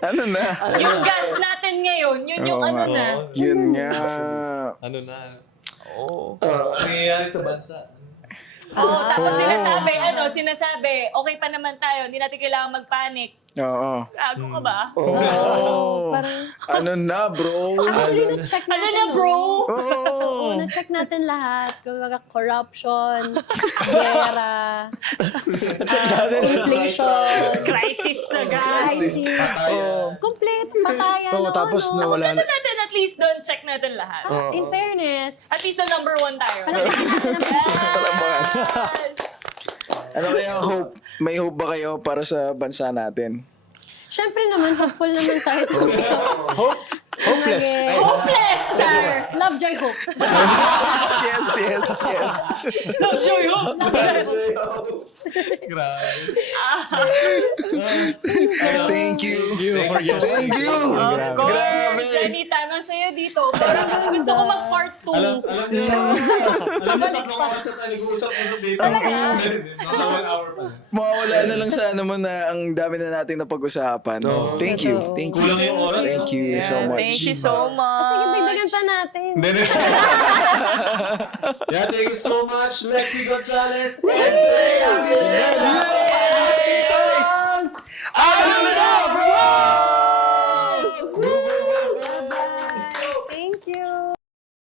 Ano na? Yung gas natin ngayon, yun yung Oo ano nga. na. Yun nga. Ano na? Oo. Ano nangyayari sa bansa? Oo, tapos sinasabi, okay pa naman tayo, hindi natin kailangan mag-panic. Oo. Gago ka ba? Oh. Parang, Ano na, bro? actually, na-check natin. Ano na, bro? Oo, na-check natin lahat. Kumbaga, corruption, gera, inflation, Crisis sa gas. crisis. Complete, patayan. Oo, tapos nawala na. Natin at least doon, check natin lahat. In fairness, At least the number 1 tayo. Ano kaya ang hope? May hope ba kayo para sa bansa natin? syempre naman, hopeful naman tayo. Hopeless. Maging- Hopeless, Char! Love, joy, hope. Yes. Love joy, hope! Love joy, hope! Grabe. Thank you. Thank you for Thank you. guesting. Thank you. Of Grabe. course! Grabe. Jenny, tanong sa'yo dito. Parang gusto ko mag-part 2. Alam niyo, tatlong oras na tayo nag-uusap-usap dito. Nasa 1 hour pa. Mawawala na lang sa ano mo na ang dami na nating napag-usapan. Oo. Thank you. Totoo. Thank you. Kulang yung oras. Thank you so much. Thank you so much. Sige, dagdagan pa natin. Yeah, thank you so much, Lexi Gonzalez and Bea Villela.